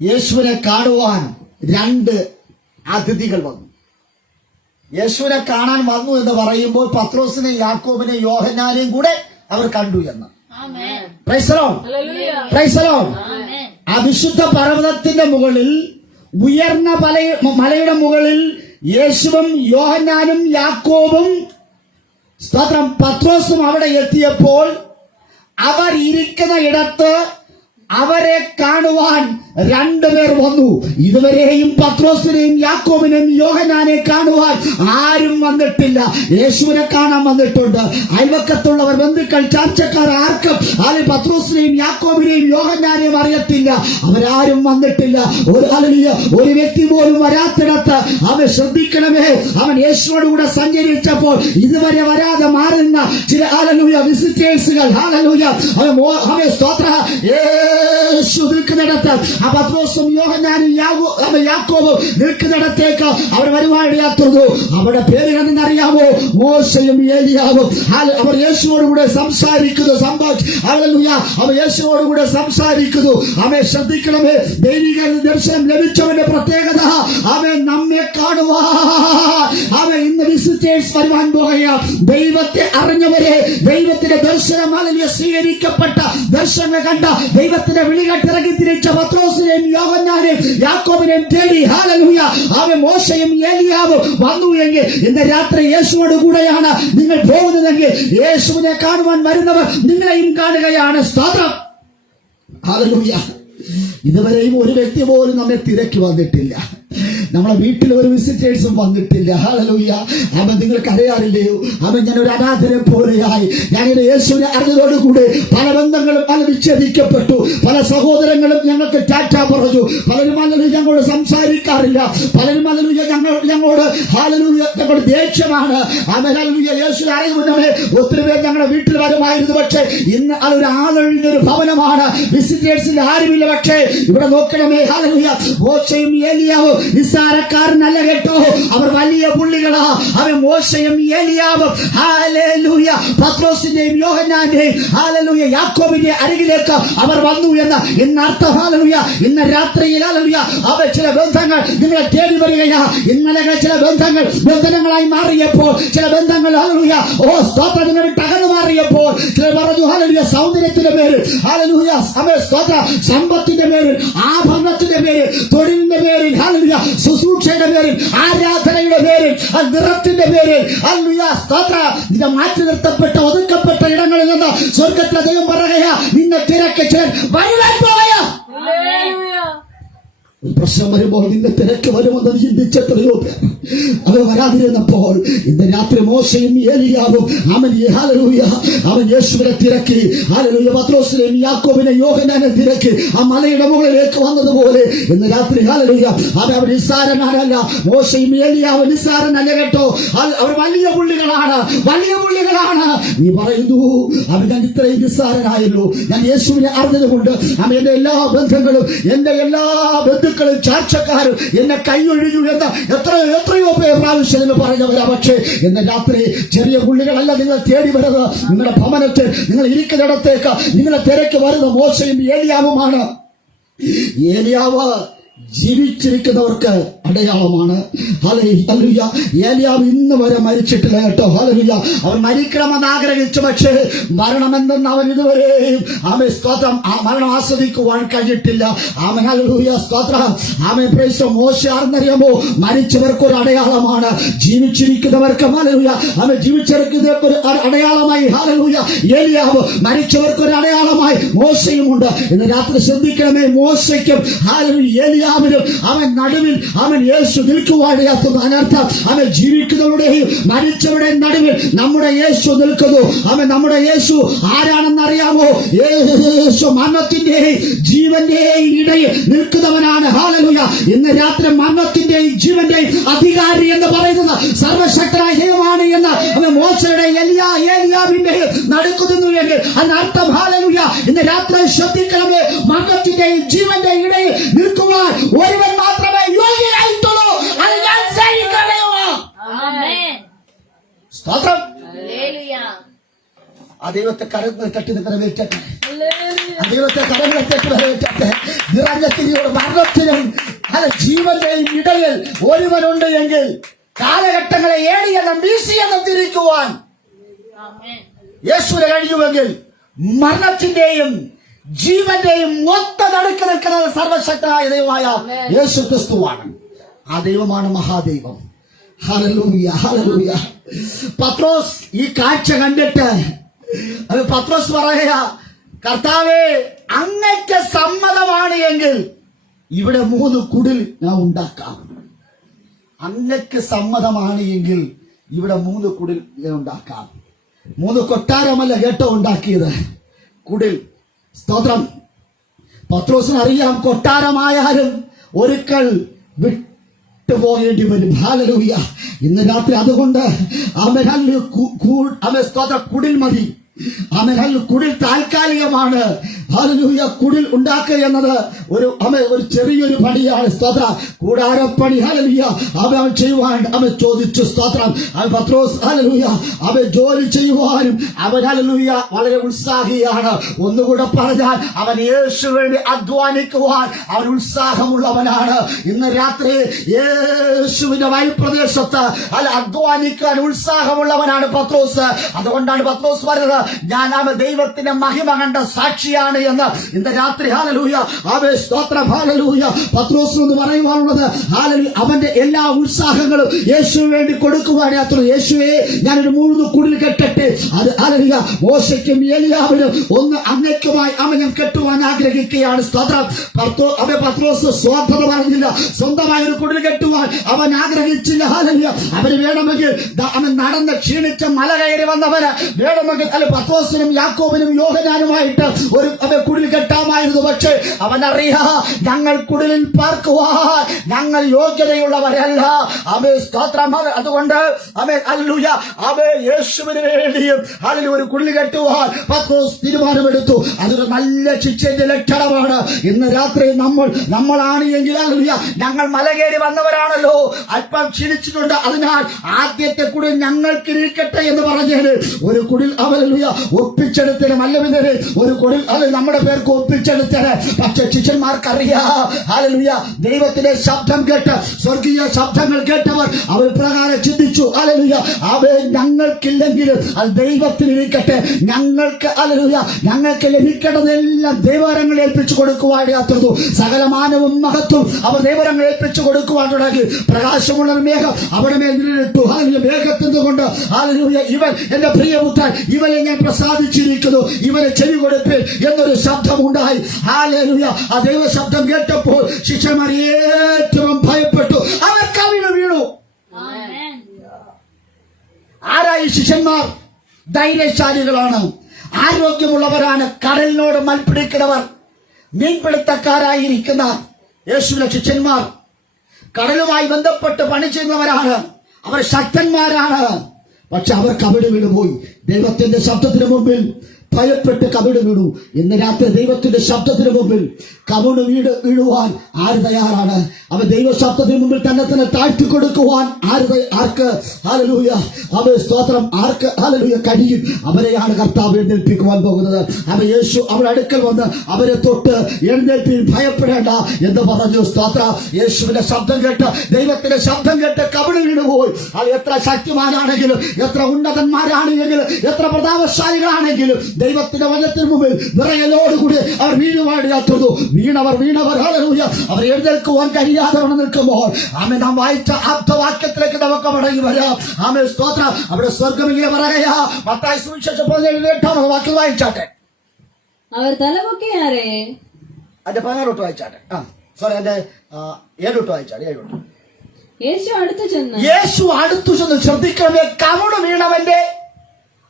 യേശുവിനെ കാണുവാൻ 2 അതിഥികൾ വന്നു. യേശുവിനെ കാണാൻ വന്നു എന്ന് പറയുമ്പോൾ പത്രോസിനെ, യാക്കോബിനെ, യോഹന്നാനെയും കൂടെ അവർ കണ്ടു എന്ന്. Price the Lord. Praise the Lord. ആ വിശുദ്ധ പർവ്വതത്തിന്റെ മുകളിൽ, ഉയർന്ന മലയുടെ മുകളിൽ യേശുവും യോഹന്നാനും യാക്കോബും, സ്തോത്രം, പത്രോസും അവിടെ എത്തിയപ്പോൾ അവർ ഇരിക്കുന്ന ഇടത്ത് അവരെ കാണുവാൻ 2 പേർ വന്നു. ഇതുവരെയും പത്രോസിനെയും യാക്കോബിനെയും യോഹന്നാനെ കാണുവാൻ ആരും വന്നിട്ടില്ല. യേശുവിനെ കാണാൻ വന്നിട്ടുണ്ട്. അയൽവക്കത്തുള്ളവർ, ബന്ധുക്കൾ, ചാർച്ചക്കാർ, ആർക്കും പത്രോസിനെയും യാക്കോബിനെയും യോഹന്നാനെയും അറിയത്തില്ല. അവരാരും വന്നിട്ടില്ല. ഒരു വ്യക്തി പോലും വരാത്തിടത്ത് അവൻ ശ്രദ്ധിക്കണമേ. അവൻ യേശുവോട് കൂടെ സഞ്ചരിച്ചപ്പോൾ ഇതുവരെ വരാതെ മാറുന്ന ചില വിസിറ്റേഴ്സുകൾ, അവൻ സ്തോത്ര, യേശു നിൽക്കുന്നിടത്ത് ആ പത്രോസും യോഹന്നാനും യാക്കോബും നിൽക്കുന്നിടത്തേക്ക് അവർ വരുവാനിടയാത്തുന്നു. അവിടെ പേരുകൾ നിന്നറിയാമോ? മോശയും ഏലിയാവും. അവർ യേശുവോടുകൂടെ സംസാരിക്കുന്നു. അവർ യേശുവോടുകൂടെ സംസാരിക്കുന്നു. അവൻ ശ്രദ്ധിക്കണമേ, ദൈവിക ദർശനം ലഭിച്ചവന്റെ പ്രത്യേകത, അവൻ നമ്മെ കാണുവാൻ, അവൻ ഇന്ന് വിസിറ്റേഴ്സ് വരുവാൻ പോകുക. ദൈവത്തെ അറിഞ്ഞവരെ, ദൈവത്തിന്റെ ദർശനം സ്വീകരിക്കപ്പെട്ട ദർശനം കണ്ട, ദൈവത്തിന്റെ വിളി കേട്ടിറങ്ങി തിരിച്ച പത്രോസിനെയും യോഹന്നാനെയും യാക്കോബിനെയും തേടി, ഹല്ലേലൂയ, അവൻ മോശയും ഏലിയാവും വന്നു എങ്കിൽ ഇന്ന് രാത്രി യേശുവോട് കൂടെയാണ് നിങ്ങൾ പോകുന്നതെങ്കിൽ, യേശുവിനെ കാണുവാൻ വരുന്നവർ നിങ്ങളെയും കാണുകയാണ്. സ്തോത്രം. ഹല്ലേലൂയ. ഇതുവരെയും ഒരു വ്യക്തി പോലും നമ്മെ തിരക്കി വന്നിട്ടില്ല. നമ്മളെ വീട്ടിൽ ഒരു വിസിറ്റേഴ്സും വന്നിട്ടില്ല. ഹല്ലേലൂയ. അവൻ നിങ്ങൾക്ക് അറിയാറില്ലയോ? അവൻ ഞാൻ ഒരു അനാഥനെ പോലെയായി. ഞാനിത് യേശുവിനെ അറിഞ്ഞതോടുകൂടി പല ബന്ധങ്ങളും വിച്ഛേദിക്കപ്പെട്ടു. പല സഹോദരങ്ങളും ഞങ്ങൾക്ക് ടാറ്റ പറഞ്ഞു. പലരും ഞങ്ങളോട് സംസാരിക്കാറില്ല. പലരും ഞങ്ങളോട് ഞങ്ങളുടെ ദേഷ്യമാണ്. യേശു അറിയുന്നവരെ ഒത്തിരി പേർ ഞങ്ങളുടെ വീട്ടിൽ വരുമായിരുന്നു. പക്ഷേ ഇന്ന് അതൊരു ആളൊഴിഞ്ഞൊരു ഭവനമാണ്. വിസിറ്റേഴ്സിന്റെ ആരുമില്ല. പക്ഷേ ഇവിടെ നോക്കണമേ, ഹല്ലേലൂയ, മോശയും ഏലിയാവും നിസ്സാരക്കാരനല്ല കേട്ടോ, അവർ വലിയ പുള്ളികളാ. അവൻ മോശയും ഏലിയാവും, ഹല്ലേലൂയ, പത്രോസിന്റെയും യോഹന്നാന്റെയും, ഹല്ലേലൂയ, യാക്കോബിന്റെ അരികിലേക്ക് അവർ വന്നു എന്ന് ഇന്നർത്ഥം. ഹല്ലേലൂയ. ഇന്ന് രാത്രിയിൽ, ഹല്ലേലൂയ, അവർ ചില ബന്ധങ്ങൾ നിങ്ങളെ തേടി വരികയാ. ഇന്നലെ ചില ബന്ധനങ്ങളായി മാറിയപ്പോൾ, ചില ബന്ധങ്ങൾ, ഹല്ലേലൂയ, സ്തോത്രം, നിങ്ങൾ തകർന്നു മാറിയപ്പോൾ ചിലർ പറഞ്ഞു, ഹല്ലേലൂയ, സൗന്ദര്യത്തിന്റെ പേരിൽ, ഹല്ലേലൂയ, സ്തോത്ര, സമ്പത്തിന്റെ പേരിൽ, ആഭരണത്തിന്റെ പേരിൽ, തൊഴിലിന്റെ പേരിൽ, ഹല്ലേലൂയ, ശുശ്രൂഷയുടെ പേരിൽ, ആരാധനയുടെ പേരിൽ, നിറത്തിന്റെ പേരിൽ, ഹല്ലേലൂയ, സ്തോത്ര, നിന്നെ മാറ്റി നിർത്തപ്പെട്ട ഒതുക്കപ്പെട്ട ഇടങ്ങളിൽ നിന്ന് സ്വർഗത്തിലെ ദൈവം പറയുക, നിന്നെ തിരക്ക് ചിലർ വരുവാൻ പോയ. പ്രശ്നം വരുമ്പോൾ നിന്റെ തിരക്ക് വരുമെന്ന് ചിന്തിച്ചെത്രയോ അവൻ വരാതിരുന്നപ്പോൾ ഇന്ന് രാത്രി മോശയും ഏലിയാവും അവൻ യേശുവിനെ തിരക്കി. ഹല്ലേലൂയ. പത്രോസിനെയും യാക്കോബിനെയും യോഹന്നാനെ തിരക്കി ആ മലയുടെ മുകളിലേക്ക് വന്നതുപോലെ ഇന്ന് രാത്രി, ഹല്ലേലൂയ, അവൻ നിസ്സാരനല്ല. മോശയും ഏലിയാവും നിസ്സാരനല്ല കേട്ടോ. അവർ വലിയ പുള്ളികളാണ്, വലിയ പുള്ളികളാണ്. നീ പറയുന്നു, അവൻ ഞാൻ ഇത്രയും നിസ്സാരനായല്ലോ, ഞാൻ യേശുവിനെ അറിഞ്ഞതുകൊണ്ട് അവൻ എന്റെ എല്ലാ ബന്ധങ്ങളും, എന്റെ എല്ലാ ബന്ധുക്കളും, ചാർച്ചക്കാരും എന്നെ കൈയൊഴിഞ്ഞു എന്ന് എത്രയോ പ്രാവശ്യം എന്ന് പറഞ്ഞവരാ. പക്ഷേ ഇന്ന് രാത്രി ചെറിയ പുള്ളികളല്ല നിങ്ങൾ തേടി വരുന്നത്. നിങ്ങളുടെ ഭവനത്തിൽ, നിങ്ങൾ ഇരിക്കുന്നിടത്തേക്ക് നിങ്ങളെ തിരക്ക് വരുന്ന മോശയും ഏലിയാവുമാണ്. ഏലിയാവ് ജീവിച്ചിരിക്കുന്നവർക്ക് അടയാളമാണ്. ഹല്ലേലൂയ. ഏലിയാവ് ഇന്ന് വരെ മരിച്ചിട്ടില്ല കേട്ടോ. ഹല്ലേലൂയ. അവൻ മരിക്കണമെന്ന് ആഗ്രഹിച്ചു, പക്ഷേ മരണമെന്തെന്ന് അവൻ ഇതുവരെയും സ്തോത്രം മരണം ആസ്വദിക്കുവാൻ കഴിഞ്ഞിട്ടില്ല. ആമേൻ. ഹല്ലേലൂയ. സ്തോത്രം. ആമേൻ. പ്രൈസ്. മോശെ ആരെന്നറിയാമോ? മരിച്ചവർക്ക് ഒരു അടയാളമാണ്. ജീവിച്ചിരിക്കുന്നവർക്ക് ഹല്ലേലൂയ ആമേൻ ജീവിച്ചിരിക്കുന്നവർക്ക് ഒരു അടയാളമായി ഹല്ലേലൂയ ഏലിയാവ്, മരിച്ചവർക്ക് ഒരു അടയാളമായി മോശയുമുണ്ട്. ഇന്ന് രാത്രി ശ്രദ്ധിക്കണമേ. മോശയ്ക്കും ഹല്ലേലൂയ ഏലിയാവിനും അവൻ നടുവിൽ അവൻ യേശു നിൽക്കുവാനിടയാക്കുന്നു. അതിനർത്ഥം അവൻ ജീവിക്കുന്നവരുടെയും മരിച്ചവരുടെയും നടുവിൽ നമ്മുടെ യേശു നിൽക്കുന്നു. അവൻ നമ്മുടെ യേശു ആരാണെന്ന് അറിയാമോ? യേശു മരണത്തിന്റെയും ജീവന്റെയും ഇടയിൽ നിൽക്കുന്നവനാണ്. ഹല്ലേലൂയ. ഇന്ന് രാത്രി മരണത്തിന്റെയും ജീവന്റെയും അധികാരി എന്ന് പറയുന്നത് സർവശക്തനായ ദൈവമാണ് എന്ന് അവൻ മോശയുടെ ഏലിയാവിന്റെ നടുക്കുന്നു എങ്കിൽ അതിനർത്ഥം ഹല്ലേലൂയ ഇന്ന് രാത്രി ശ്രദ്ധിക്കണമേ. മരണത്തിന്റെയും ജീവന്റെയും ഇടയിൽ നിൽക്കുവാൻ ഒരുവൻ മാത്രമേ യോഗ്യനായിട്ടുള്ളൂ. അത് ഞാൻ സഹിക്കണമോ? സ്തോത്രം. ആ ദൈവത്തെ കരങ്ങൾ തട്ടി നിറവേറ്റട്ടെ. ആ ദൈവത്തെ കരങ്ങൾ തട്ടി നിറവേറ്റട്ടെ. നിറഞ്ഞ തിരിയോട് മരണത്തിനും ജീവന്റെയും ഇടയിൽ ഒരുവനുണ്ട് എങ്കിൽ കാലഘട്ടങ്ങളെ ഏടിയെന്നും വീശിയെന്നും തിരിക്കുവാൻ യേശുവിനെ കഴിയുമെങ്കിൽ മരണത്തിന്റെയും ജീവന്റെയും മൊത്തം നടുക്ക് നിൽക്കുന്നത് സർവശക്തനായ ദൈവമായ യേശു ക്രിസ്തുവാണ്. ആ ദൈവമാണ് മഹാദൈവം. ഹല്ലേലൂയ. ഹല്ലേലൂയ. പത്രോസ് ഈ കാഴ്ച കണ്ടിട്ട് പത്രോസ് പറയുക, കർത്താവേ, അങ്ങക്ക് സമ്മതമാണ് എങ്കിൽ ഇവിടെ 3 കുടിൽ ഞാൻ ഉണ്ടാക്കാം. അങ്ങക്ക് സമ്മതമാണ് എങ്കിൽ ഇവിടെ 3 കുടിൽ ഞാൻ ഉണ്ടാക്കാം. 3 കൊട്ടാരമല്ല കേട്ടോ ഉണ്ടാക്കിയത്, കുടിൽ. സ്തോത്രം. പത്രോസിന് അറിയാം കൊട്ടാരമായാലും ഒരിക്കൽ വിട്ടുപോകേണ്ടി വരും. ഹല്ലേലൂയ. ഇന്ന് രാത്രി അതുകൊണ്ട് സ്തോത്രം കുടിൽ മതി. കുടിൽ താൽക്കാലികമാണ്. ഹല്ലേലൂയ. കുടിൽ ഉണ്ടാക്കുക എന്നത് ഒരു ചെറിയൊരു പണിയാണ്. സ്തോത്ര. കൂടാരപ്പണി ഹല്ലേലൂയ അവൻ ചെയ്യുവാൻ അവൻ ചോദിച്ചു. സ്തോത്രം. പത്രോസ് ഹല്ലേലൂയ അവൻ ജോലി ചെയ്യുവാനും അവൻ ഹല്ലേലൂയ വളരെ ഉത്സാഹിയാണ്. ഒന്നുകൂടെ പറഞ്ഞാൽ അവൻ യേശു വേണ്ടി അധ്വാനിക്കുവാൻ അവൻ ഉത്സാഹമുള്ളവനാണ്. ഇന്ന് രാത്രി യേശുവിന്റെ വയൽപ്രദേശത്ത് അധ്വാനിക്കാൻ ഉത്സാഹമുള്ളവനാണ് പത്രോസ്. അതുകൊണ്ടാണ് പത്രോസ് പറഞ്ഞത്, ഞാൻ ദൈവത്തിന്റെ മഹിമ കണ്ട സാക്ഷിയാണ് എന്ന്. ഇന്ന് രാത്രി ഹല്ലേലൂയ സ്തോത്രം. ഹല്ലേലൂയ. പത്രോസ് എന്ന് പറയുവാനുള്ളത് ഹല്ലേലൂയ അവന്റെ എല്ലാ ഉത്സാഹങ്ങളും യേശുവിന് വേണ്ടി കൊടുക്കുവാൻ യാത്ര. യേശുവേ, ഞാനൊരു 3 കുടിൽ കെട്ടട്ടെ. അത് ഹല്ലേലൂയ മോശയ്ക്കും ഏലിയാവിനും ഒന്ന് അങ്ങേക്കുമായി അവൻ ഞാൻ കെട്ടുവാൻ ആഗ്രഹിക്കുകയാണ്. സ്തോത്രം. പത്രോസ് സ്വാർത്ഥത പറഞ്ഞില്ല. സ്വന്തമായ ഒരു കുടിൽ കെട്ടുവാൻ അവൻ ആഗ്രഹിച്ചില്ല. ഹല്ലേലൂയ. അവന് വേണമെങ്കിൽ അവൻ നടന്ന് ക്ഷീണിച്ച മല കയറി വന്നവന് വേണമെങ്കിൽ പത്രോസിനും യാക്കോബിനും യോഹന്നാനുമായിട്ട് ഒരു കുടിൽ കെട്ടാമായിരുന്നു. പക്ഷേ അവനറിയാ, ഞങ്ങൾ കുടിലിൽ പാർക്കുവാൻ ഞങ്ങൾ യോഗ്യതയുള്ളവരല്ല. സ്തോത്രം. അതുകൊണ്ട് ഹല്ലേലൂയ യേശുവിന് വേണ്ടിയും ഒരു കുടിൽ കെട്ടുവാൻ പത്രോസ് തീരുമാനമെടുത്തു. അതൊരു നല്ല ശിക്ഷയുടെ ലക്ഷണമാണ്. ഇന്ന് രാത്രി നമ്മളാണ് എങ്കിൽ ഹല്ലേലൂയ ഞങ്ങൾ മല കയറി വന്നവരാണല്ലോ, അല്പം ക്ഷീണിച്ചിട്ടുണ്ട്, അതിനാൽ ആദ്യത്തെ കുടിൽ ഞങ്ങൾക്ക് ഇരിക്കട്ടെ എന്ന് പറഞ്ഞാല് ഒരു കുടിൽ ഹല്ലേലൂയ ഒപ്പിച്ചെടുത്തതിന് മല്ലവിധരെ ഒരു കുടിൽ നമ്മുടെ പേർക്ക് ഒപ്പിച്ചെടുത്തത്. പക്ഷെ ശിഷ്യന്മാർക്കറിയാം ഹല്ലേലൂയ ദൈവത്തിന്റെ ശബ്ദം കേട്ട്, സ്വർഗീയ ശബ്ദങ്ങൾ കേട്ടവർ അവർ പ്രകാരം ചിന്തിച്ചു. ഹല്ലേലൂയ ഞങ്ങൾക്കില്ലെങ്കിലും അത് ദൈവത്തിന് ഇരിക്കട്ടെ. ഞങ്ങൾക്ക് ഹല്ലേലൂയ ഞങ്ങൾക്ക് ലഭിക്കേണ്ടതെല്ലാം ദൈവവരങ്ങൾ ഏൽപ്പിച്ചു കൊടുക്കുവാൻ യാത്രതു. സകലമാനവും മഹത്വം അവർ ദൈവവരങ്ങൾ ഏൽപ്പിച്ചു കൊടുക്കുവാൻ തുടങ്ങി. പ്രകാശമുള്ള മേഘം അവിടെ മേൽ നിന്നിട്ടു. ഹല്ലേലൂയ മേഘത്തിന്ന് കൊണ്ട് ഹല്ലേലൂയ ഇവൻ എന്റെ പ്രിയപുത്രൻ, ഇവനെ ഞാൻ പ്രസാദിച്ചിരിക്കുന്നു, ഇവനെ ചെവി കൊടുപ്പിൽ എന്നൊരു ശബ്ദമുണ്ടായി. ഹല്ലേലൂയ. ആ ദൈവ ശബ്ദം കേട്ടപ്പോൾ ശിഷ്യന്മാർ ഏറ്റവും ഭയപ്പെട്ടു. അവർ കവിണ് വീണു. ആരായി ശിഷ്യന്മാർ? ധൈര്യശാലികളാണ്, ആരോഗ്യമുള്ളവരാണ്, കടലിനോട് മൽപ്പിടിക്കുന്നവർ, മീൻപിടുത്തക്കാരായിരിക്കുന്ന യേശുവിന്റെ ശിഷ്യന്മാർ കടലുമായി ബന്ധപ്പെട്ട് പണി ചെയ്യുന്നവരാണ്. അവർ ശക്തന്മാരാണ്. പക്ഷെ അവർ കവിട് വീണുപോയി. ദൈവത്തിന്റെ ശബ്ദത്തിന് മുമ്പിൽ ഭയപ്പെട്ട് കവിണ് വീണു. ഇന്ന് രാത്രി ദൈവത്തിന്റെ ശബ്ദത്തിന് മുമ്പിൽ കവിണ് വീഴുവാൻ ആര് തയ്യാറാണ്? അവൻ ദൈവ ശബ്ദത്തിന് മുമ്പിൽ തന്നെ താഴ്ത്തി കൊടുക്കുവാൻ ആർക്ക് ഹല്ലേലൂയ അവൻ സ്തോത്രം ആർക്ക് ഹല്ലേലൂയ കഴിയും? അവരെയാണ് കർത്താവ് എഴുന്നേൽപ്പിക്കുവാൻ പോകുന്നത്. അവൻ യേശു അവരുടെ അടുക്കൽ വന്ന് അവരെ തൊട്ട് എഴുന്നേൽപ്പിൽ ഭയപ്പെടേണ്ട എന്ന് പറഞ്ഞു. സ്തോത്രം. യേശുവിന്റെ ശബ്ദം കേട്ട് ദൈവത്തിന്റെ ശബ്ദം കേട്ട് കവിണ് വീണുപോയി. അത് എത്ര ശക്തിമാനാണെങ്കിലും എത്ര ഉന്നതന്മാരാണെങ്കിലും എത്ര പ്രതാപശാലികളാണെങ്കിലും ദൈവത്തിന്റെ വചനത്തിന് മുമ്പിൽ വിറയലോടുകൂടി അവർ വീഴുവാടിയാത്തുന്നു. വീണവർ ഹല്ലേലൂയ അവർ എഴുന്നേൽക്കുവാൻ കഴിയാതെ നിൽക്കുമ്പോൾ ആമേൻ നാം വായിച്ച ആപ്തവാക്യത്തിലേക്ക് നമുക്ക് മടങ്ങി വരാം. ആമേൻ സ്തോത്രം. അവിടെ സ്വർഗ്ഗം ഇങ്ങനെ പറയുകയാ. മത്തായി സുവിശേഷം 17:8 വാക്യം വായിച്ചാട്ടെ. അവർ തലപൊക്കിയാരെ അതിന്റെ 16 വായിച്ചാട്ടെ. സോറി അതിന്റെ 7 വായിച്ചാട്ടെ. 7 യേശു അടുത്തു ചെന്നു. ശ്രദ്ധിക്കണമേ, കവിണ് വീണവന്റെ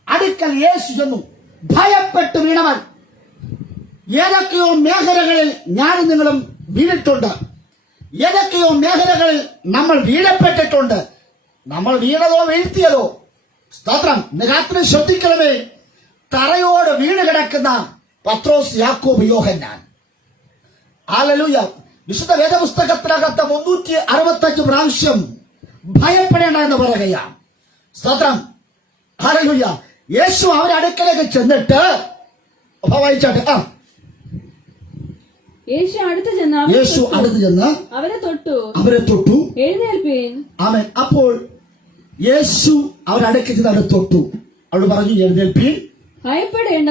അടുക്കൽ യേശു ചെന്നു. ഭയപ്പെട്ട് വീണവൻ. ഏതൊക്കെയോ മേഖലകളിൽ ഞാനും നിങ്ങളും വീണിട്ടുണ്ട്. ഏതൊക്കെയോ മേഖലകളിൽ നമ്മൾ വീഴപ്പെട്ടിട്ടുണ്ട്. നമ്മൾ വീണതോ വീഴ്ത്തിയതോ. സ്തോത്രം. രാത്രി ശ്രദ്ധിക്കണമേ, തറയോട് വീണ് കിടക്കുന്ന പത്രോസ്, യാക്കോബ്, യോഹന്നാൻ. ഹല്ലേലൂയ. വിശുദ്ധ വേദപുസ്തകത്തിനകത്ത് 365 പ്രാവശ്യം ഭയപ്പെടേണ്ട എന്ന് പറയുകയാണ്. സ്തോത്രം. ഹല്ലേലൂയ. യേശു അവരുടെ അടുക്കലേക്ക് ചെന്നിട്ട് വായിച്ചാട്ടെ. യേശു അടുത്ത് ചെന്ന് അവരെ തൊട്ടു എഴുന്നേൽപ്പീൻ. ആമേൻ. അപ്പോൾ യേശു അവരുടെ അടുക്കൽ ചെന്ന് അവരെ തൊട്ടു. അവൾ പറഞ്ഞു, എഴുന്നേൽപ്പീൻ, ഭയപ്പെടേണ്ട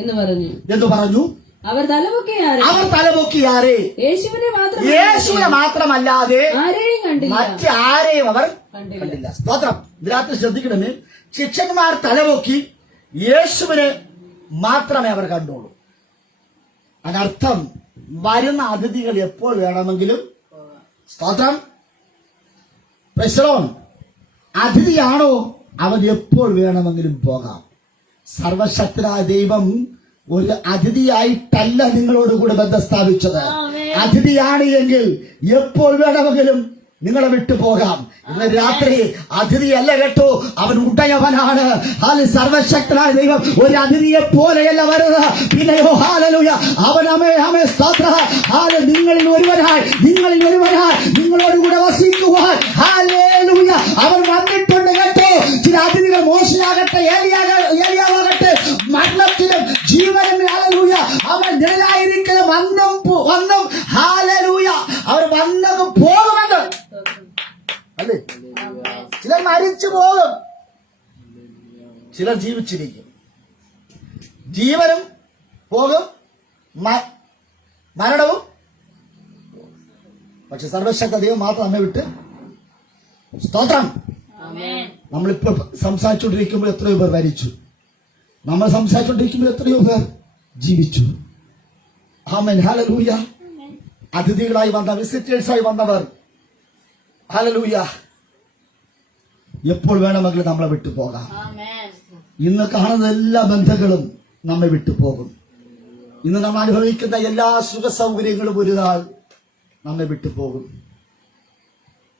എന്ന് പറഞ്ഞു. അവർ തലപൊക്കിയാരെ യേശുവിനെ മാത്രമല്ലാതെ മറ്റാരെയും അവർ കണ്ടില്ല. സ്തോത്രം. ഇതിനകത്ത് ശ്രദ്ധിക്കണമേ, ശിഷ്യന്മാർ തലപൊക്കി യേശുവിനെ മാത്രമേ അവർ കണ്ടുള്ളൂ. അതിനർത്ഥം വരുന്ന അതിഥികൾ എപ്പോൾ വേണമെങ്കിലും, സ്തോത്രം, പ്രശ്നം അതിഥിയാണോ അവൻ എപ്പോൾ വേണമെങ്കിലും പോകാം. സർവശക്തനായ ദൈവം ഒരു അതിഥിയായിട്ടല്ല നിങ്ങളോടുകൂടെ ബന്ധം സ്ഥാപിച്ചത്. അതിഥിയാണ് എങ്കിൽ എപ്പോൾ വേണമെങ്കിലും നിങ്ങളെ വിട്ടു പോകാം. ഇന്ന് രാത്രി അതിഥിയല്ല കേട്ടോ, അവൻ ഉടയവനാണ്. സർവശക്തനായ ദൈവം ഒരു അതിഥിയെ പോലെയല്ല വരുന്നത്. പിന്നെയോ ഹല്ലേലൂയ അവൻ അമേ സ്തോത്ര നിങ്ങളിൽ ഒരുവനായി നിങ്ങളോടുകൂടെ വസിക്കുവാൻ ഹല്ലേലൂയ അവൻ വന്നിട്ടുണ്ട് കേട്ടോ. ചില അതിഥികൾ മോശയാകട്ടെ, ഏലിയാവാകട്ടെ, മരണത്തിലും ജീവനും ഹല്ലേലൂയ അവൻ നിഴലായിരിക്കുന്ന വന്നും ഹല്ലേലൂയ അവർ വന്നതും പോകുമെന്ന്. അല്ലേ? ചിലർ മരിച്ചു പോകും, ചിലർ ജീവിച്ചിരിക്കും. ജീവനും പോകും, മരണവും. പക്ഷെ സർവശക്ത ദൈവം മാത്രം നമ്മെ വിട്ട്. സ്തോത്രം. നമ്മളിപ്പോ സംസാരിച്ചുകൊണ്ടിരിക്കുമ്പോൾ എത്രയോ പേർ മരിച്ചു. നമ്മൾ സംസാരിച്ചുകൊണ്ടിരിക്കുമ്പോൾ എത്രയോ പേർ ജീവിച്ചു. ആമേൻ. ഹല്ലേലൂയ. അതിഥികളായി വന്ന, വിസിറ്റേഴ്സായി വന്നവർ ഹല്ലേലൂയ എപ്പോൾ വേണമെങ്കിലും നമ്മളെ വിട്ടു പോകാം. ഇന്ന് കാണുന്ന എല്ലാ ബന്ധങ്ങളും നമ്മെ വിട്ടു പോകും. ഇന്ന് നമ്മൾ അനുഭവിക്കുന്ന എല്ലാ സുഖ സൗകര്യങ്ങളും ഒരു നാൾ നമ്മെ വിട്ടു പോകും.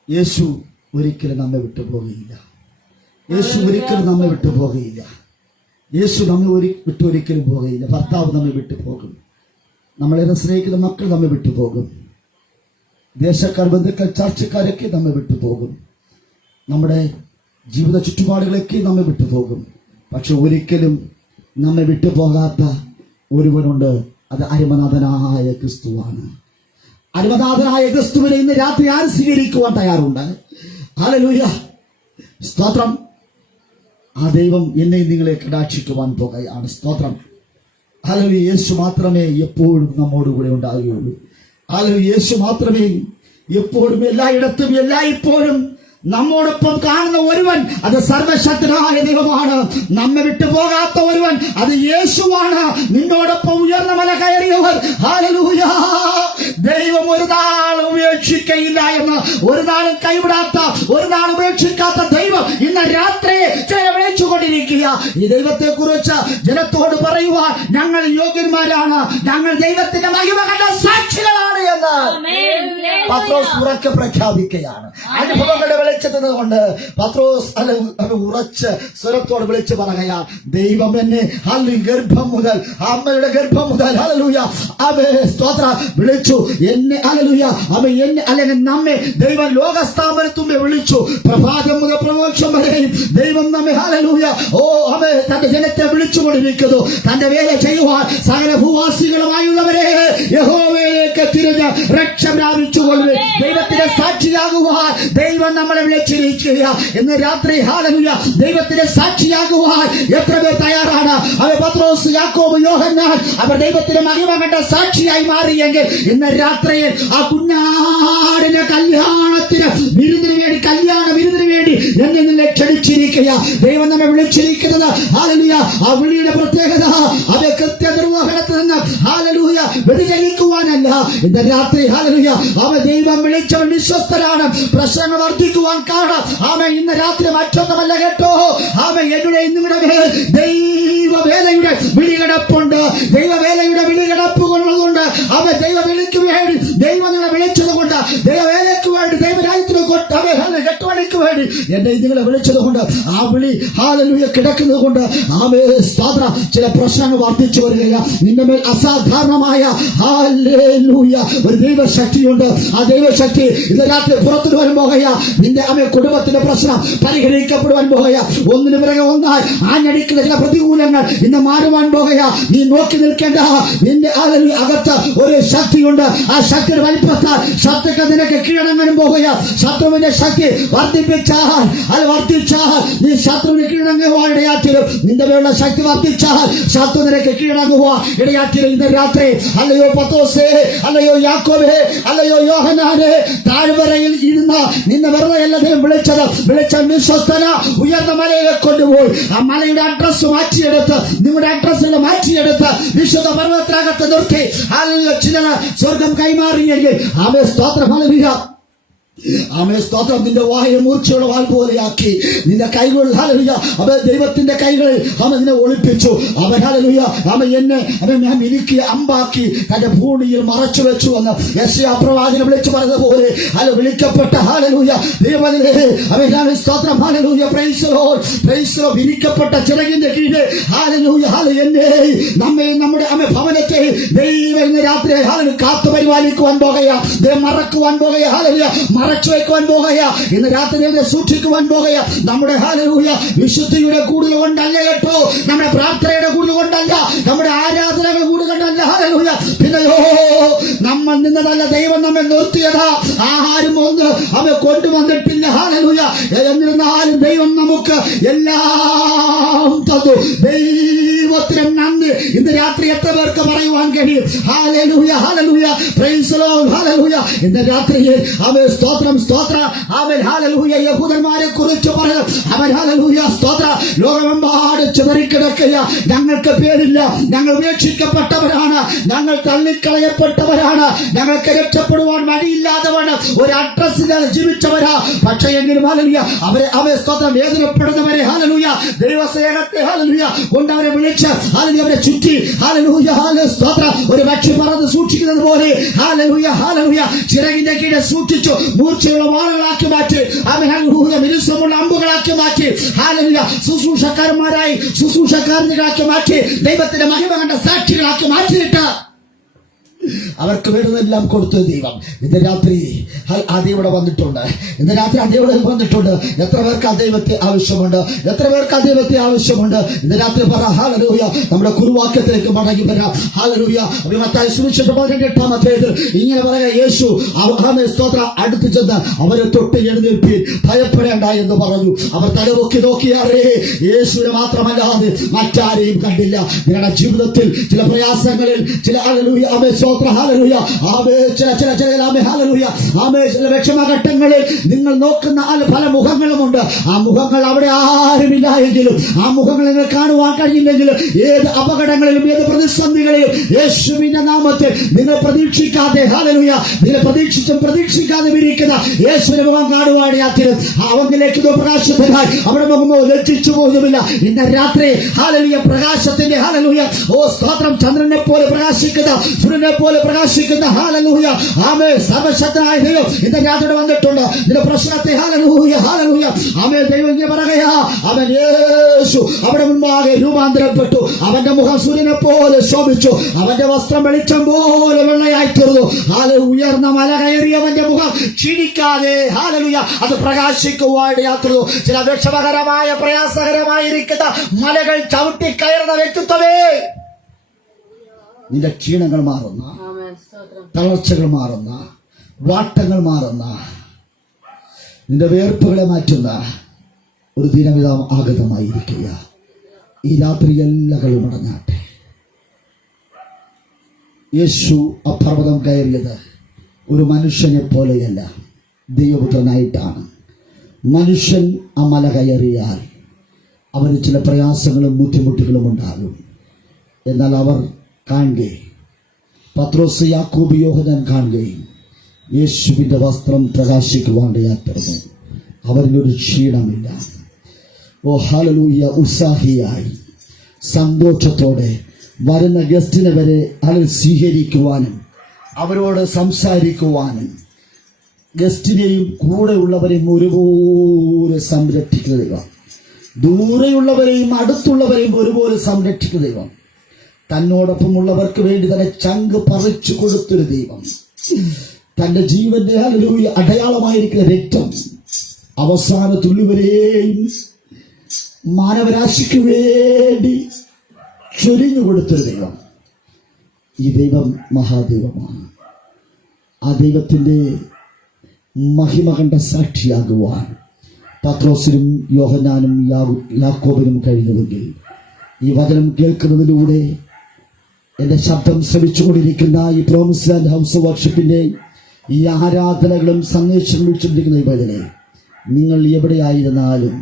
യേശു ഒരിക്കലും നമ്മെ വിട്ടു പോകുകയില്ല. യേശു ഒരിക്കലും നമ്മെ വിട്ടു പോകുകയില്ല. യേശു നമ്മെ ഒരിക്കലും പോകുകയില്ല. ഭർത്താവ് നമ്മെ വിട്ടു പോകും. നമ്മളെ സ്നേഹിക്കുന്ന മക്കൾ നമ്മെ വിട്ടു പോകും. ദേശക്കാർ, ബന്ധുക്കൾ, ചർച്ചക്കാരൊക്കെ നമ്മെ വിട്ടു പോകും. നമ്മുടെ ജീവിത ചുറ്റുപാടുകളൊക്കെ നമ്മെ വിട്ടു പോകും. പക്ഷെ ഒരിക്കലും നമ്മെ വിട്ടുപോകാത്ത ഒരുവനുണ്ട്. അത് അരിമനാഥനായ ക്രിസ്തുവാണ്. അരിമനാഥനായ ക്രിസ്തുവിനെ ഇന്ന് രാത്രി ആര് സ്വീകരിക്കുവാൻ തയ്യാറുണ്ട്? ഹല്ലേലൂയ. സ്തോത്രം. ആ ദൈവം എന്നെ നിങ്ങളെ കടാക്ഷിക്കുവാൻ പോകുകയാണ്. സ്തോത്രം. ഹല്ലേലൂയ. യേശു മാത്രമേ എപ്പോഴും നമ്മോടുകൂടെ ഉണ്ടാകുകയുള്ളൂ. ഹല്ലേലൂയ. യേശു മാത്രമേ എപ്പോഴും എല്ലായിടത്തും എല്ലായ്പ്പോഴും നമ്മോടൊപ്പം കാണുന്ന ഒരുവൻ അത് സർവശക്തനായ ദൈവമാണ്. നമ്മെ വിട്ടുപോകാത്ത ഒരുവൻ അത് യേശുവാണ്. നിന്നോടൊപ്പം ഉയർന്ന മല കയറിയവർ. ഹല്ലേലൂയ. ദൈവം ഒരു നാളും ഉപേക്ഷിക്കയില്ല എന്ന്, ഒരു നാളും കൈവിടാത്ത, ഒരു നാളും ഉപേക്ഷിക്കാത്ത ദൈവം ഇന്ന് രാത്രി വിളിച്ചുകൊണ്ടിരിക്കുക. ഹല്ലേലൂയ, ഈ ദൈവത്തെ കുറിച്ച് ജനത്തോട് പറയുവാൻ ഞങ്ങൾ യോഗ്യന്മാരാണ്, ഞങ്ങൾ ദൈവത്തിന്റെ മഹിമ കണ്ട സാക്ഷികളാണ് എന്ന് പത്രോസ് ഉറക്കെ പ്രഖ്യാപിക്കുകയാണ്. അനുഭവങ്ങളുടെ വെളിച്ചത്തിൽ കൊണ്ട് പത്രോസ് ഉറച്ച് സ്വരത്തോട് വിളിച്ചു പറയുകയാണ്, ദൈവം എന്നെ ഗർഭം മുതൽ, അമ്മയുടെ ഗർഭം മുതൽ ഹല്ലേലൂയ സ്തോത്രം വിളിച്ചു എന്നെ, ഹല്ലേലൂയ എന്നെ അല്ലെങ്കിൽ നമ്മെ ദൈവം ലോകസ്ഥാപനത്തുമ്പേ വിളിച്ചു. പ്രഭാതം മുതൽ പ്രമോക്ഷം വരെയും ദൈവം നമ്മെ ഹല്ലേലൂയ തന്റെ ജനത്തെ വിളിച്ചുകൊണ്ടിരിക്കുന്നു. തന്റെ വേല ചെയ്യുവാൻ സകല ഭൂവാസികളുമായുള്ളവരെ യഹോവയിലേക്ക് തിരിഞ്ഞ് രക്ഷ പ്രാപിച്ചുകൊള്ളു. ദൈവത്തിന്റെ സാക്ഷിയാകുവാൻ ദൈവം നമ്മളെ വിളിച്ചിരിക്കുക. ഇന്ന് രാത്രി ഹല്ലേലൂയ ദൈവത്തിന്റെ സാക്ഷിയാകുവാൻ എത്ര പേർ തയ്യാറാണ്? അവർ പത്രോസ്, യാക്കോബ്, യോഹന്നാൻ അവർ ദൈവത്തിന്റെ മഹിമ കണ്ട സാക്ഷിയായി മാറിയെങ്കിൽ ഇന്ന് രാത്രിയിൽ ആ കുഞ്ഞാടിന്റെ കല്യാണത്തിന് വിരുന്നിന് വേണ്ടി, കല്യാണ വിരുന്നിന് വേണ്ടി എന്നെ നിന്നെ ക്ഷണിച്ചിരിക്കുക. ദൈവം നമ്മെ വിളിച്ചിരിക്കുന്നത് ഹല്ലേലൂയ ആ വിളിയുടെ പ്രത്യേകത അവ കൃത്യനിർവഹണത്തിൽ നിന്ന് ഹല്ലേലൂയ വ്യതിചലിക്കുവാനല്ല. ഇന്ന് രാത്രി ഹല്ലേലൂയ ദൈവം വിളിച്ചവൻ വിശ്വസ്തരാണ്. പ്രശ്നങ്ങൾ വർദ്ധിക്കുവാൻ കാരണം ഇന്ന് രാത്രി മറ്റൊന്നുമല്ല കേട്ടോ, എന്നുടെ നിങ്ങളുടെ ദൈവവേലയുടെ വിളികിടപ്പുണ്ട്. ദൈവവേലയുടെ വിളികിടപ്പ് കൊണ്ടുകൊണ്ട് ദൈവവിളിക്ക് വേണ്ടി ദൈവം നിങ്ങളെ വിളിച്ചത് കൊണ്ട്, ദൈവവേലയ്ക്ക് വേണ്ടി, ദൈവരാജ്യത്തിന് കെട്ടുപണിക്ക് വേണ്ടി എന്നെ നിങ്ങളെ വിളിച്ചത് കൊണ്ട്, ആ വിളി ഹല്ലേലൂയ കിടക്കുന്നത് കൊണ്ട് ചില പ്രശ്നങ്ങൾ വർദ്ധിച്ചു വരികയാണ്. നിന്റെ മേൽ അസാധാരണമായ ഹല്ലേലൂയ ഒരു ദൈവശക്തിയുണ്ട്. ആ ദൈവശക്തി ഇന്ന് രാത്രി പുറത്തു വരാൻ പോകുകയാ. നിന്റെ കുടുംബത്തിന്റെ പ്രശ്നം പരിഹരിക്കപ്പെടുവാൻ പോകുകയാ. ഒന്നിനു പിറകെ ഒന്നായി ആഞ്ഞടിക്കുന്ന ചില പ്രതികൂലങ്ങൾ ഇന്ന് മാറുവാൻ പോകുകയാ. നീ നോക്കി നിൽക്കേണ്ട. നിന്റെ അകത്ത് ഒരു ശക്തിയുണ്ട്. ആ ശക്തിയുടെ വലിപ്പത്താൽ ശത്രുക്കൾ നിനക്ക് കീഴടങ്ങാനും പോകുകയാ. ശത്രുവിന്റെ ശക്തി വർദ്ധിപ്പിച്ചാൽ നീ ശത്രുവിന് കീഴടങ്ങുവാൻ ഇടയാറ്റിലും, നിന്റെ മേലുള്ള ശക്തി വർദ്ധിച്ചാൽ ശത്രു നിനക്ക് കീഴടങ്ങുവാൻ ഇടയാറ്റിലും. ഇന്ന് രാത്രി അല്ലയോ പത്രോസേ, അല്ലയോ യാക്കോബേ, അല്ലയോ യോഹന്നാനെ, താഴ്വരയിൽ ഇരുന്ന് നിന്നെ വെറുതെ എല്ലാവരും വിളിച്ച വിശ്വസ്തന ഉയർന്ന മലയെ കൊണ്ടുപോയി ആ മലയുടെ അഡ്രസ് മാറ്റിയെടുത്ത്, നിങ്ങളുടെ അഡ്രസ്സുകൾ മാറ്റിയെടുത്ത് വിശുദ്ധ പർവ്വതത്തിനകത്ത് നിർത്തി ചില സ്വർഗം കൈമാറിയെങ്കിൽ സ്തോത്രം ഹല്ലേലൂയ സ്തോത്രം. നിന്റെ വായ മൂർച്ചയുള്ള വാൾ പോലെയാക്കി നിന്റെ കൈകൾ ഹല്ലേലൂയ ദൈവത്തിന്റെ കൈകളിൽ നിന്നെ ഒളിപ്പിച്ചു. ഹല്ലേലൂയ എന്നെ ഞാൻ മിനുക്കി അമ്പാക്കി തന്റെ ഭൂമിയിൽ മറച്ചു വെച്ചു എന്ന് യെശയ്യാ പ്രവാചകൻ വിളിച്ചു പറഞ്ഞതുപോലെ വിളിക്കപ്പെട്ട ഹല്ലേലൂയ ദൈവമേ സ്തോത്രം ഹല്ലേലൂയ praise the Lord, praise the Lord. വിരിക്കപ്പെട്ട ചിറകിന്റെ കീഴിൽ ഹല്ലേലൂയ എന്നെ നമ്മെ നമ്മുടെ ഭവനത്തെ ദൈവം ഇന്ന് രാത്രി കാത്തു പരിപാലിക്കുവാൻ പോകുകയാ. ദൈവം മറക്കുവാൻ പോകുകയാ. ഹല്ലേലൂയ മറച്ചു വയ്ക്കുവാൻ പോകുകയാ. ഇന്ന് രാത്രി സൂക്ഷിക്കുവാൻ പോകുകയാ. നമ്മുടെ ഹല്ലേലൂയ വിശുദ്ധിയുടെ കൂടുതൽ കൊണ്ടല്ല കേട്ടോ, നമ്മുടെ പ്രാർത്ഥനയുടെ കൂടുതൽ കൊണ്ടല്ല, നമ്മുടെ ആരാധനകൾ കൂടുതൽ കൊണ്ടല്ല. ഹല്ലേലൂയ പിന്നെയോ നമ്മൾ നിന്നതല്ല, ദൈവം നമ്മെ നിർത്തിയതാ. ആരും ഒന്ന് കൊണ്ടുവന്നിട്ടില്ല. ഹല്ലേലൂയ എന്നിരുന്നാലും ദൈവം നമുക്ക് എല്ലാം തന്നു. ദൈവത്തിന് നന്ദി. ഇന്ന് രാത്രി എത്ര പേർക്ക് പറയുവാൻ കഴിയും? Hallelujah hallelujah praise the Lord hallelujah. ഇന്ന് രാത്രിയിൽ സ്തോത്രം സ്തോത്രം ഹല്ലേലൂയ യഹൂദന്മാരെ കുറിച്ച് പറഞ്ഞു ഹല്ലേലൂയ സ്തോത്രം. ലോകമെമ്പാടും ചിതറിക്കിടക്കുക. ഞങ്ങൾക്ക് പേരില്ല, ഞങ്ങൾ ഉപേക്ഷിക്കപ്പെട്ടവരാണ്, ഞങ്ങൾ തള്ളിക്കളയപ്പെട്ടവരാണ്, ഞങ്ങൾക്ക് രക്ഷപ്പെടുവാൻ വഴിയില്ലാത്തവണ്, ഒരു അഡ്രസ്സിലാണ് ജീവിച്ചവരാ. പക്ഷേ എങ്കിലും ഹല്ലേലൂയ അവരെ സ്തോത്രം വേദനപ്പെടുന്നവരെ ഹല്ലേലൂയ ദൈവസ്നേഹത്തെ ഹല്ലേലൂയ കൊണ്ടവരെ വിളിച്ച് ഹല്ലേലൂയ അവരെ ചുറ്റി ഹല്ലേലൂയ സ്തോത്രം ഒരു പക്ഷി പറന്ന് സൂക്ഷിക്കുന്നത് പോലെ ഹല്ലേലൂയ ഹല്ലേലൂയ ചിറകിന്റെ കീഴെ സൂക്ഷിച്ചു മൂർച്ചയുള്ള വാളുകളാക്കി മാറ്റി, ഹല്ലേലൂയ മിനുസമുള്ള അമ്പുകളാക്കി മാറ്റി, ഹല്ലേലൂയ ശുശ്രൂഷക്കാരനുകളാക്കി മാറ്റി, ദൈവത്തിന്റെ മഹിമ കണ്ട സാക്ഷികളാക്കി മാറ്റിയിട്ട് അവർക്ക് വേണ്ടതെല്ലാം കൊടുത്ത ദൈവം ഇന്ന് രാത്രി ആ ദൈവം വന്നിട്ടുണ്ട്. ഇന്ന് രാത്രി ആ ദൈവം വന്നിട്ടുണ്ട്. എത്ര പേർക്ക് ആ ദൈവത്തെ ആവശ്യമുണ്ട്? എത്ര പേർക്ക് ആ ദൈവത്തെ ആവശ്യമുണ്ട്? ഇന്ന് രാത്രി പറ ഹല്ലേലൂയ. നമ്മുടെ കുറുവാക്യത്തിലേക്ക് മടങ്ങി വരാം. ഹല്ലേലൂയ മത്തായി സുവിശേഷം 18-ാം അധ്യായത്തിൽ ഇങ്ങനെ പറയുക, യേശു സ്തോത്രം അടുത്ത് ചെന്ന് അവരെ തൊട്ട് എഴുന്നേൽപ്പീൻ, ഭയപ്പെടേണ്ട എന്ന് പറഞ്ഞു. അവർ തലപൊക്കി നോക്കിയാറേ യേശുവിനെ മാത്രമല്ലാതെ മറ്റാരെയും കണ്ടില്ല. നിങ്ങളുടെ ജീവിതത്തിൽ ചില പ്രയാസങ്ങളിൽ ചില ഹല്ലേലൂയ സ്തോത്രം. ഹല്ലേലൂയ. ആമേ. ചില വിഷമഘട്ടങ്ങളിൽ നിങ്ങൾ നോക്കുന്ന പല മുഖങ്ങളുമുണ്ട്. ആ മുഖങ്ങൾ അവിടെ ആരുമില്ല എങ്കിലും, ആ മുഖങ്ങൾ നിങ്ങൾ കാണുവാൻ കഴിയില്ലെങ്കിലും, ഏത് അപകടങ്ങളിലും ഏത് പ്രതിസന്ധികളിലും യേശുവിന്റെ നാമത്തിൽ നിങ്ങൾ പ്രതീക്ഷിക്കാതെ, ഹല്ലേലൂയ, നിങ്ങൾ പ്രതീക്ഷിച്ചും പ്രതീക്ഷിക്കാതെ ഇരിക്കുന്ന യേശുവിന്റെ മുഖം കാണുവാൻ യാത്തിരും അവങ്കിലേക്ക് പ്രകാശത്തിനായി അവിടെ മുഖമോ ലജ്ജിച്ചു പോകുന്നില്ല. ഇന്ന് രാത്രി ഹല്ലേലൂയ പ്രകാശത്തിന്റെ, ഹല്ലേലൂയ, ഓ സ്തോത്രം, ചന്ദ്രനെ പോലെ പ്രകാശിക്കുന്ന, സൂര്യനെ പോലെ പ്രകാശിക്കുന്ന, ഹല്ലേലൂയ, ആമേ, സർവശക്തനായ ദൈവം ഇന്ന് രാത്രി വന്നിട്ടുണ്ട്. നിന്റെ പ്രശ്നത്തെ, ഹല്ലേലൂയ, ഹല്ലേലൂയ, ആമേ, ദൈവം ഇങ്ങനെ പറയുകയാ, അവൻ യേശു അവിടെ മുൻപാകെ രൂപാന്തരപ്പെട്ടു. അവന്റെ മുഖം സൂര്യനെ പോലെ ശോഭിച്ചു. അവന്റെ വസ്ത്രം വെളിച്ചം പോലെ വെള്ളയായി തീർന്നു. ഉയർന്ന മല കയറിയവന്റെ മുഖം ക്ഷീണിക്കാതെ, ഹല്ലേലൂയ, അത് പ്രകാശിക്കുവാൻ യാത്രൂ. ചില വിഷമകരമായ പ്രയാസകരമായിരിക്കുന്ന മലകൾ ചവിട്ടി കയറുന്ന വ്യക്തിത്വമേ, നിന്റെ ക്ഷീണങ്ങൾ മാറുന്ന, തളർച്ചകൾ മാറുന്ന, വാട്ടങ്ങൾ മാറുന്ന, നിന്റെ വേർപ്പുകളെ മാറ്റുന്ന ഒരു ദിനവിധം ആഗതമായിരിക്കുക. ഈ രാത്രി എല്ലാ കഴിവും അടഞ്ഞാട്ടെ. യേശു അപർവ്വതം കയറിയത് ഒരു മനുഷ്യനെ പോലെയല്ല, ദൈവപുത്രനായിട്ടാണ്. മനുഷ്യൻ ആ മല കയറിയാൽ അവന് ചില പ്രയാസങ്ങളും ബുദ്ധിമുട്ടുകളും ഉണ്ടാകും. എന്നാൽ അവർ കാണുകയും, പത്രോസ്, യാക്കോബ്, യോഹന്നാൻ കാണുകയും യേശുവിൻ്റെ വസ്ത്രം പ്രകാശിക്കുവാണ്ടയാത്തരുന്നു. അവരിലൊരു ക്ഷീണമില്ല. ഓ ഹല്ലേലൂയ, ഉത്സാഹിയായി സന്തോഷത്തോടെ വരുന്ന ഗസ്റ്റിനെ വരെ അതിൽ സ്വീകരിക്കുവാനും അവരോട് സംസാരിക്കുവാനും ഗസ്റ്റിനെയും കൂടെയുള്ളവരെയും ഒരുപോലെ സംരക്ഷിക്കുന്ന ദൈവം, ദൂരെയുള്ളവരെയും അടുത്തുള്ളവരെയും ഒരുപോലെ സംരക്ഷിക്കുന്ന ദൈവം, തന്നോടൊപ്പമുള്ളവർക്ക് വേണ്ടി തന്നെ ചങ്ക് പറിച്ചു കൊടുത്തൊരു ദൈവം, തന്റെ ജീവന്റെ ഹല്ലേലൂയ അടയാളമായിരിക്കുന്ന രക്തം അവസാന തുള്ളിവരെയും മാനവരാശിക്ക് വേണ്ടി ചൊരിഞ്ഞു കൊടുത്തൊരു ദൈവം. ഈ ദൈവം മഹാദൈവമാണ്. ആ ദൈവത്തിന്റെ മഹിമ കണ്ട സാക്ഷിയാകുവാൻ പത്രോസിനും യോഹന്നാനും യാക്കോബിനും കഴിഞ്ഞുവെങ്കിൽ, ഈ വചനം കേൾക്കുന്നതിലൂടെ എൻ്റെ ശബ്ദം ശ്രമിച്ചുകൊണ്ടിരിക്കുന്ന ഈ പ്രോമിസ് ലാൻഡ് ഹൗസ് ഓഫ് വർഷിപ്പിന്റെ ഈ ആരാധനകളും സന്ദേശങ്ങളും വിളിച്ചുകൊണ്ടിരിക്കുന്ന ഈ വചനെ, നിങ്ങൾ എവിടെയായിരുന്നാലും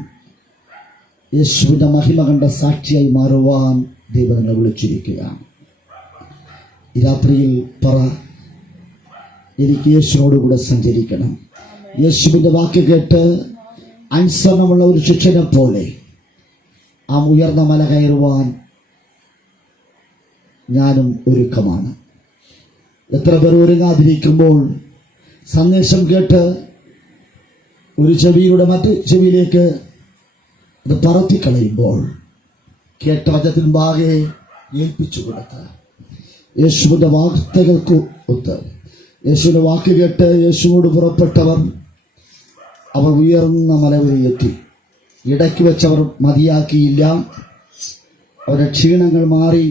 യേശുവിൻ്റെ മഹിമ കണ്ട സാക്ഷിയായി മാറുവാൻ ദൈവം നിങ്ങളെ വിളിച്ചിരിക്കുകയാണ്. ഈ രാത്രിയിൽ പറ, എനിക്ക് യേശുവിനോടുകൂടെ സഞ്ചരിക്കണം. യേശുവിൻ്റെ വാക്ക് കേട്ട് അനുസരണമുള്ള ഒരു ശിഷ്യനെ പോലെ ആ ഉയർന്ന മല കയറുവാൻ ഞാനും ഒരുക്കമാണ്. എത്ര പേർ ഒരുങ്ങാതിരിക്കുമ്പോൾ സന്ദേശം കേട്ട് ഒരു ചെവിയുടെ മറ്റു ചെവിയിലേക്ക് അത് പറത്തിക്കളയുമ്പോൾ കേട്ട വചനത്തിന് ഭാഗെ ഏൽപ്പിച്ചു കൊടുത്ത് യേശുവിൻ്റെ വാർത്തകൾക്ക് ഒത്ത് യേശുവിൻ്റെ വാക്ക് കേട്ട് യേശുവോട് പുറപ്പെട്ടവർ അവർ ഉയർന്ന മല വരെ എത്തി. ഇടയ്ക്ക് വെച്ചവർ മതിയാക്കിയില്ല. അവരുടെ ക്ഷീണങ്ങൾ മാറി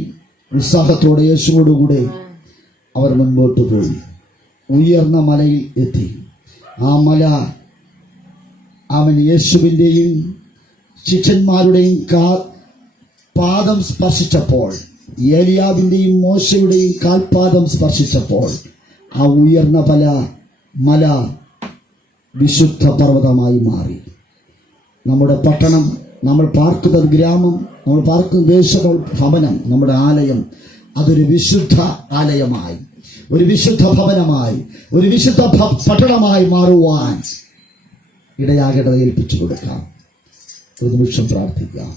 ഉത്സാഹത്തോടെ യേശുവോടുകൂടെ അവർ മുൻപോട്ട് പോയി. ഉയർന്ന മലയിൽ എത്തി. ആ മല അവൻ യേശുവിൻ്റെയും ശിഷ്യന്മാരുടെയും പാദം സ്പർശിച്ചപ്പോൾ, ഏലിയാവിൻ്റെയും മോശയുടെയും കാൽപാദം സ്പർശിച്ചപ്പോൾ ആ ഉയർന്ന മല വിശുദ്ധ പർവ്വതമായി മാറി. നമ്മുടെ പട്ടണം, നമ്മൾ പാർക്കുന്ന ഗ്രാമം, നമ്മൾ പാർക്കുന്ന ദേശം, ഭവനം, നമ്മുടെ ആലയം, അതൊരു വിശുദ്ധ ആലയമായി, ഒരു വിശുദ്ധ ഭവനമായി, ഒരു വിശുദ്ധ പട്ടണമായി മാറുവാൻ ഇടയാകേണ്ടത് ഏൽപ്പിച്ചു കൊടുക്കാം. ഒരു നിമിഷം പ്രാർത്ഥിക്കാം.